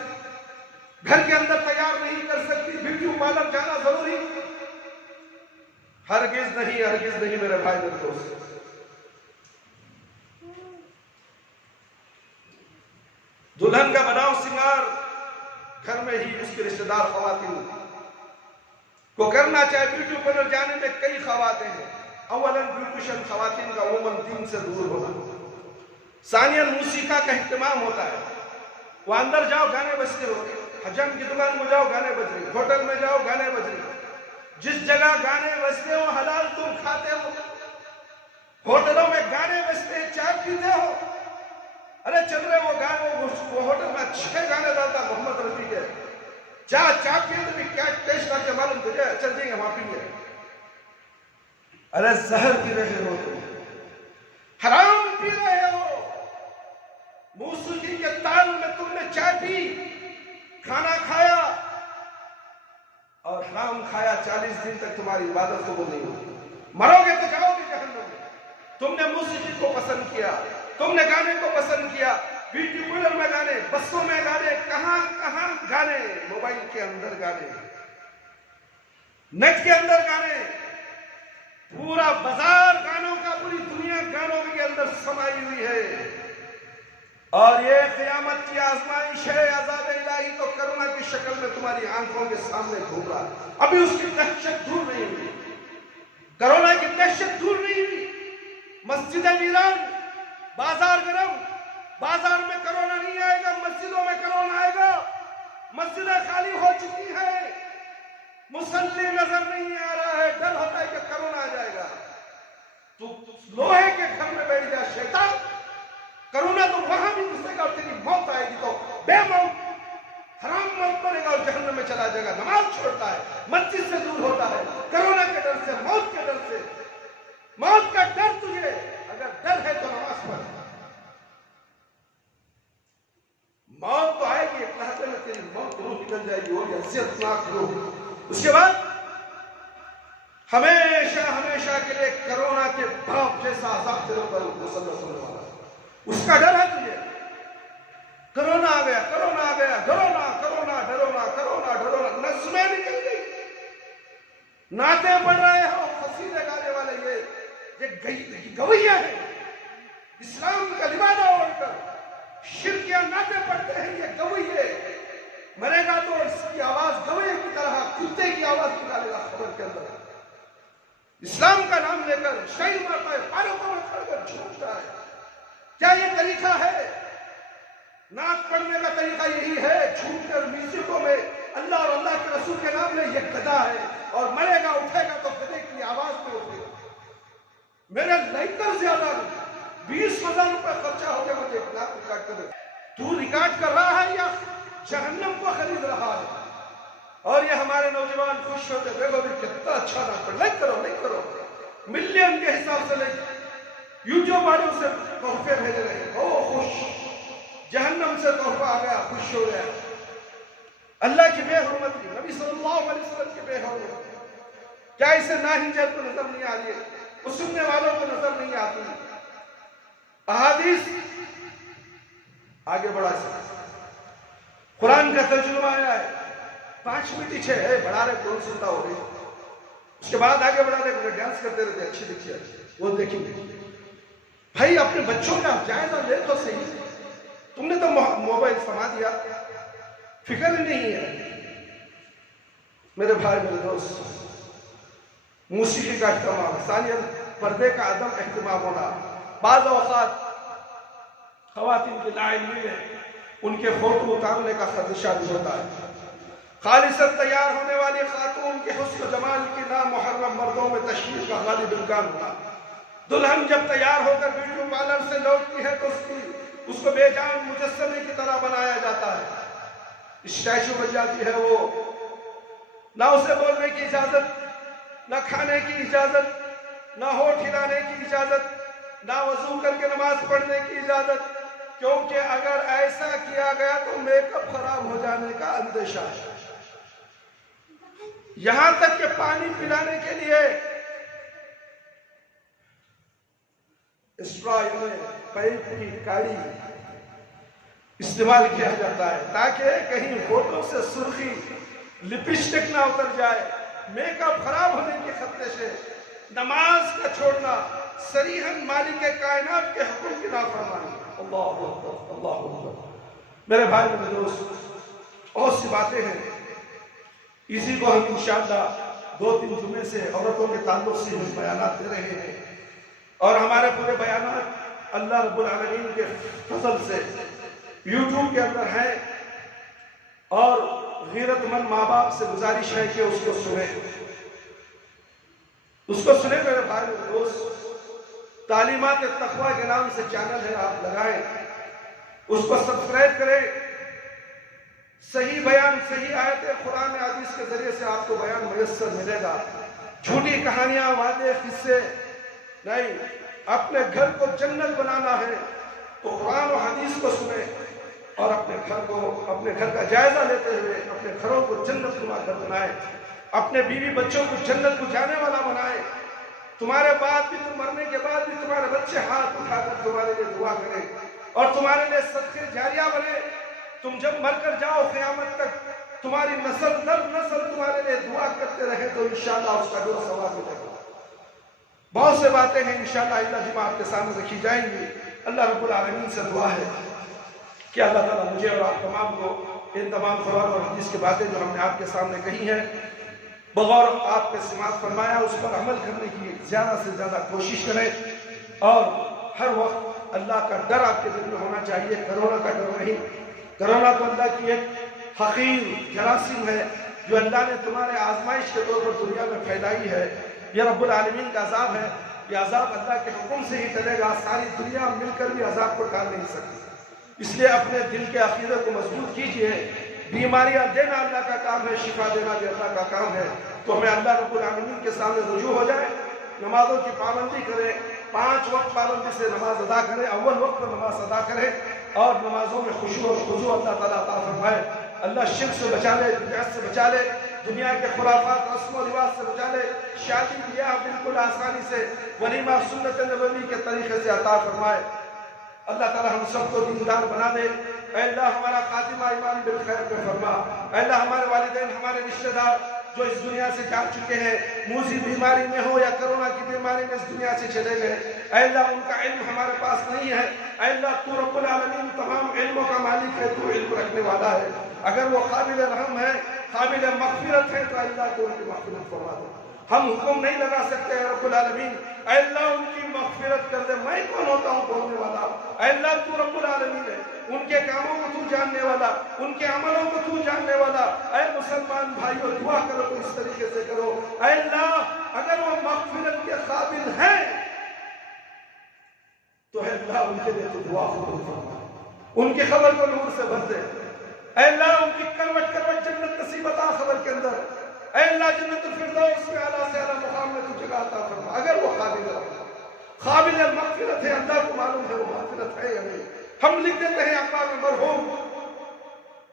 گھر کے اندر تیار نہیں کر سکتی, بیوٹی پارلر جانا ضروری؟ ہرگز نہیں, ہرگز نہیں میرے بھائی میرے دوست. دلہن کا بناؤ سنگار گھر میں ہی اس کے رشتہ دار خواتین کو کرنا چاہے. بیوٹی پارلر جانے میں کئی خواتین ہیں. اولاً بیوٹیشن خواتین کا عموماً دین سے دور ہونا. ثانیاً موسیقی کا اہتمام ہوتا ہے. وہ اندر جاؤ گانے بجتے ہوتے, حجم کی دکان میں جاؤ گانے بج رہے, ہوٹل میں جاؤ گانے بج رہے. جس جگہ گانے بجتے ہو حلال تم کھاتے ہو. ہوٹلوں میں گانے بجتے, چائے پیتے ہو. ارے چل رہے وہ گانے, وہ ہوٹل میں 6 گانے ڈالتا محمد رفیع کے. چائے پیے تو بھی کیا ٹیسٹ کر کے معلوم تجھے, چل جائیں گے وہاں پی گے. ارے زہر پی رہے ہو تم, حرام پی رہے ہو. موسیقی کے تال میں تم نے چائے پی, کھانا کھایا اور حرام کھایا. 40 دن تک تمہاری عبادت قبول نہیں ہوگی. مرو گے تو جاؤ گے جہنم میں. تم نے موسیقی کو پسند کیا, تم نے گانے کو پسند کیا. بیوٹی پارلر میں گانے, بسوں میں گانے, کہاں کہاں گانے, موبائل کے اندر گانے, نیٹ کے اندر گانے. پورا بازار گانوں کا, پوری دنیا گانوں کے اندر سمائی ہوئی ہے. اور یہ قیامت کی آزمائش ہے. عذاب الہی تو کرونا کی شکل میں تمہاری آنکھوں کے سامنے گھوم رہا. ابھی اس کی دہشت دور نہیں ہوئی, کرونا کی دہشت دور نہیں ہوئی. مسجدیں ویران, بازار گرم. بازار میں کرونا نہیں آئے گا, مسجدوں میں کرونا آئے گا. مسجدیں خالی ہو چکی ہیں, مصلی نظر نہیں آ رہا ہے. ڈر ہوتا ہے کہ کرونا آ جائے گا. تو لوہے کے گھر میں بیٹھ جا شیطان. کرونا تو وہاں بھی گھسے گا اور تیری موت آئے گی تو بے موت حرام موت مرے گا اور جہنم میں چلا جائے گا. نماز چھوڑتا ہے, مسجد سے دور ہوتا ہے, کرونا کے ڈر سے, موت کے ڈر سے. موت کا ڈر تجھے اگر ڈر ہے تو نماز پڑھ. موت تو آئے گی, ایک لحظے میں تیری موت روح نکل جائے گی, ہوگی حیثیتناک روح. اس کے بعد ہمیشہ ہمیشہ کے لیے کرونا کے باپ جیسا عذاب تیرے پر مسلط ہونے والا. اس کا ڈر ہے تجھے. کرونا آ گیا, کرونا آ گیا, کرونا کرونا ڈرونا, کرونا ڈرونا. نظمیں نکل گئی, نعتیں پڑھ رہے ہو, قصیدے گانے والے. یہ گویاں ہیں. اسلام کا لبادہ اوڑھ کر شرکیاں نعتیں پڑھتے ہیں. یہ گویے مرے گا تو اس کی آواز گویے کی طرح کتے کی آواز نکالے گا خبر کے اندر. اسلام کا نام لے کر شعر مارتا ہے, پارکوں میں کھڑ کر جھومتا ہے. کیا یہ طریقہ ہے؟ نعت پڑھنے کا طریقہ یہی ہے. جھوم کر میوزکوں میں اللہ اور اللہ کے رسول کے نام لے. یہ گدھا ہے, اور مرے گا اٹھے گا تو گدھے کی آواز میں اٹھے گا. میرے لائٹر زیادہ 20,000 روپے خرچہ ہو گیا مجھے ایک نعت ریکارڈ کر. تو ریکارڈ کر رہا ہے یا جہنم کو خرید رہا ہے؟ اور یہ ہمارے نوجوان خوش ہوتے, دیکھو بھی کتنا اچھا نعت پڑھ. لائک کرو, لائک کرو. ملین کے حساب سے لائک. یوٹیوب والوں سے تحفے بھیج رہے ہیں, او خوش. جہنم سے تحفہ آ گیا, خوش ہو گیا. اللہ کی بے حرمتی, نبی صلی اللہ علیہ وسلم کی بے حرمتی. کیا اسے ناہنجت کو نظر نہیں آ رہی ہے؟ وہ سننے والوں کو نظر نہیں آتی. احادیث آگے بڑھا سکتا. قرآن کا ترجمہ آیا ہے 5 منٹ ہی 6 بڑھا رہے, کون سنتا ہو گئی. اس کے بعد آگے بڑھا رہے, ڈانس کرتے رہتے, اچھی دکھی وہ دیکھیں گے. بھائی اپنے بچوں کا جائزہ لے تو صحیح. تم نے تو موبائل سما دیا, فکر ہی نہیں ہے. میرے بھائی میرے دوست, موسیقی کا اہتمام, ثانیاً پردے کا عدم اہتمام ہونا. بعض اوقات خواتین کی لاعلمی میں ان کے فوٹو اتارنے کا خدشہ بھی ہوتا ہے. خالصاً تیار ہونے والی خاتون کے حسن و جمال کی نامحرم مردوں میں تشہیر کا غالب امکان ہونا. دلہن جب تیار ہو کر بیوٹی پارلر سے لوٹتی ہے تو اس کو بے جان مجسمے کی طرح بنایا جاتا ہے، اسٹیچو بن جاتی ہے وہ، نہ اسے بولنے کی اجازت، نہ کھانے کی اجازت، نہ ہونٹ ہلانے کی اجازت، نہ وضو کر کے نماز پڑھنے کی اجازت، کیونکہ اگر ایسا کیا گیا تو میک اپ خراب ہو جانے کا اندیشہ ہے۔ یہاں تک کہ پانی پلانے کے لیے پائپ کی کاڑی استعمال کیا جاتا ہے تاکہ کہیں ہونٹوں سے سرخی لپسٹک نہ اتر جائے، میک اپ خراب ہونے کے خطرے سے نماز کا چھوڑنا صریحاً مالک کائنات کے حکم کی نافرمانی۔ اللہ اکبر، اللہ اکبر۔ میرے بھائی میرے دوست، بہت سی باتیں ہیں، اسی کو ہم انشاءاللہ 2-3 جمعے سے عورتوں کے تعلق سے ہم بیانات دے رہے ہیں، اور ہمارے پورے بیانات اللہ رب العالمین کے فضل سے یوٹیوب کے اندر ہیں، اور غیرت مند ماں باپ سے گزارش ہے کہ اس کو سنیں، میرے بھائی میرے دوست۔ تعلیمات تقوی کے نام سے چینل ہے، آپ لگائیں، اس کو سبسکرائب کریں۔ صحیح بیان، صحیح آیت قرآن حدیث کے ذریعے سے آپ کو بیان میسر ملے گا، جھوٹی کہانیاں، وعدے، قصے نہیں۔ اپنے گھر کو جنت بنانا ہے تو قرآن و حدیث کو سنیں، اور اپنے گھر کا جائزہ لیتے ہوئے اپنے گھروں کو جنت نما کر بنائیں، اپنے بیوی بچوں کو جنت کو جانے والا بنائیں۔ تمہارے بعد بھی، مرنے کے بعد بھی تمہارے بچے ہاتھ اٹھا کر تمہارے لیے دعا کریں اور تمہارے لیے صدقے جاریہ بنے۔ تم جب مر کر جاؤ قیامت تک تمہاری نسل در نسل تمہارے لیے دعا کرتے رہے تو انشاءاللہ اس کا جو ثواب ملے گا۔ بہت سے باتیں ہیں انشاءاللہ اللہ جمعہ آپ کے سامنے رکھی جائیں گی۔ اللہ رب العالمین سے دعا ہے کہ اللہ تعالیٰ مجھے اور آپ تمام کو ان تمام قرآن اور حدیث کی باتیں جو ہم نے آپ کے سامنے کہی ہیں بغور آپ پہ سماعت فرمایا، اس پر عمل کرنے کی زیادہ سے زیادہ کوشش کریں، اور ہر وقت اللہ کا ڈر آپ کے دل میں ہونا چاہیے، کرونا کا ڈر نہیں۔ کرونا تو اللہ کی ایک حقیر جراثیم ہے جو اللہ نے تمہارے آزمائش کے طور پر دنیا میں پھیلائی ہے۔ یہ رب العالمین کا عذاب ہے، یہ عذاب اللہ کے حکم سے ہی چلے گا، ساری دنیا مل کر بھی عذاب کو ٹال نہیں سکتی۔ اس لیے اپنے دل کے عقیدے کو مضبوط کیجئے۔ بیماریاں دینا اللہ کا کام ہے، شفا دینا بھی اللہ کا کام ہے، تو ہمیں اللہ رب العالمین کے سامنے رجوع ہو جائے، نمازوں کی پابندی کریں، 5 وقت پابندی سے نماز ادا کریں، اول وقت پر نماز ادا کریں، اور نمازوں میں خشوع اور خضوع اللہ تعالیٰ عطا فرمائے۔ اللہ شرک سے بچا لے، بدعت سے بچا لے، دنیا کے خرافات، رسم و رواج سے بچا لے، شادی بیاہ بالکل آسانی سے ولیمہ سنت نبوی کے طریقے سے عطا فرمائے۔ اللہ تعالیٰ ہم سب کو دیندار بنا دے۔ اے اللہ ہمارا خاتمہ ایمان بالخیر پہ فرما۔ اے اللہ ہمارے والدین، ہمارے رشتہ دار جو اس دنیا سے جا چکے ہیں، موذی بیماری میں ہو یا کرونا کی بیماری میں اس دنیا سے چلے گئے، اے اللہ ان کا علم ہمارے پاس نہیں ہے، اے اللہ تو رب العالمین تمام علموں کا مالک ہے، تو علم رکھنے والا ہے، اگر وہ قابل رحم ہے، قابل مغفرت ہے تو اے اللہ تو ان کی مغفرت فرما دے۔ ہم حکم نہیں لگا سکتے اے رب العالمین، اے اللہ ان کی مغفرت کر دے۔ میں کون ہوتا ہوں بولنے والا؟ اے اللہ تو رب العالمین ہے، ان کے کاموں کو تو جاننے والا، ان کے عملوں کو تو جاننے والا۔ اے مسلمان بھائیو دعا کرو تو اس طریقے سے کرو، اے اللہ اگر وہ مغفرت کے قابل ہیں تو اے اللہ ان کے لیے تو دعا قبول فرما، ان کی خبر کو نور سے بھر دے۔ اے اللہ ان کی کروٹ کروٹ جنت نصیب عطا خبر کے اندر، اے اللہ جنت الفردوس میں اعلیٰ سے اعلیٰ مقام میں تو جگہ عطا فرما۔ اگر وہ قابل مغفرت ہے، اللہ کو معلوم ہے وہ مغفرت ہے یا نہیں۔ ہم لکھ دیتے ہیں اخبار میں مرحوم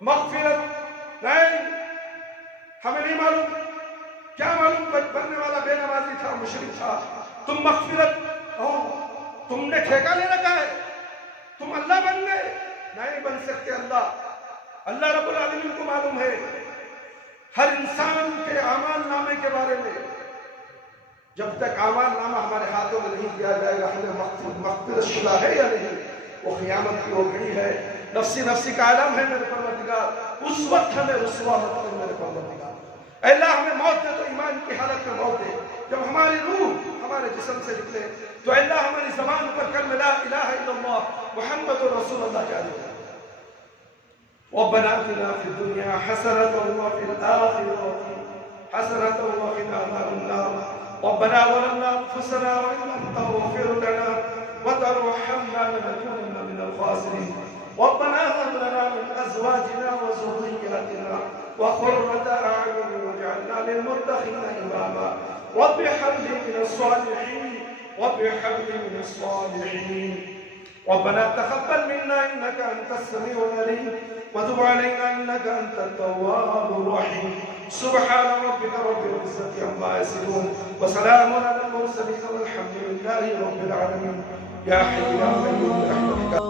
مغفرت نہیں، ہمیں نہیں معلوم، کیا معلوم بننے والا بے نمازی تھا، مشرک تھا۔ تم مغفرت ہو، تم نے ٹھیکہ لے رکھا ہے، تم اللہ بن گئے، نہیں بن سکتے۔ اللہ رب العالمین کو معلوم ہے ہر انسان کے اعمال نامے کے بارے میں۔ جب تک اعمال نامہ ہمارے ہاتھوں میں نہیں دیا جائے گا ہمیں مغفرت شدہ ہے یا نہیں، وہ قیامت کی اوگھڑی ہے۔ نفسی نفسی کا عالم ہے میرے پروردگار، اس وقت ہمیں رسوا مت کر میرے پروردگار۔ اے اللہ ہمیں موت دے تو ایمان کی حالت میں موت دے، جب ہماری روح ہمارے جسم سے نکلے تو اے اللہ ہماری زبان پر کلمہ لا الہ الا اللہ محمد رسول اللہ جاری ہو۔ ربنا آتنا في الدنيا حسنة وفي الآخرة حسنة وقنا عذاب النار ربنا ظلمنا أنفسنا وإن لم تغفر لنا وترحمنا لنكونن من الخاسرين ربنا هب لنا من أزواجنا وذرياتنا وقرة أعين واجعلنا للمتقين إماما رب هب لي من الصالحين رب هب لي من الصالحين ربنا تقبل منا إنك أنت السميع العليم وتب علينا إنك أنت التواب الرحيم سبحان ربك رب العزة عما يصفون وسلام على المرسلين والحمد لله رب العالمين يا حي يا قيوم برحمتك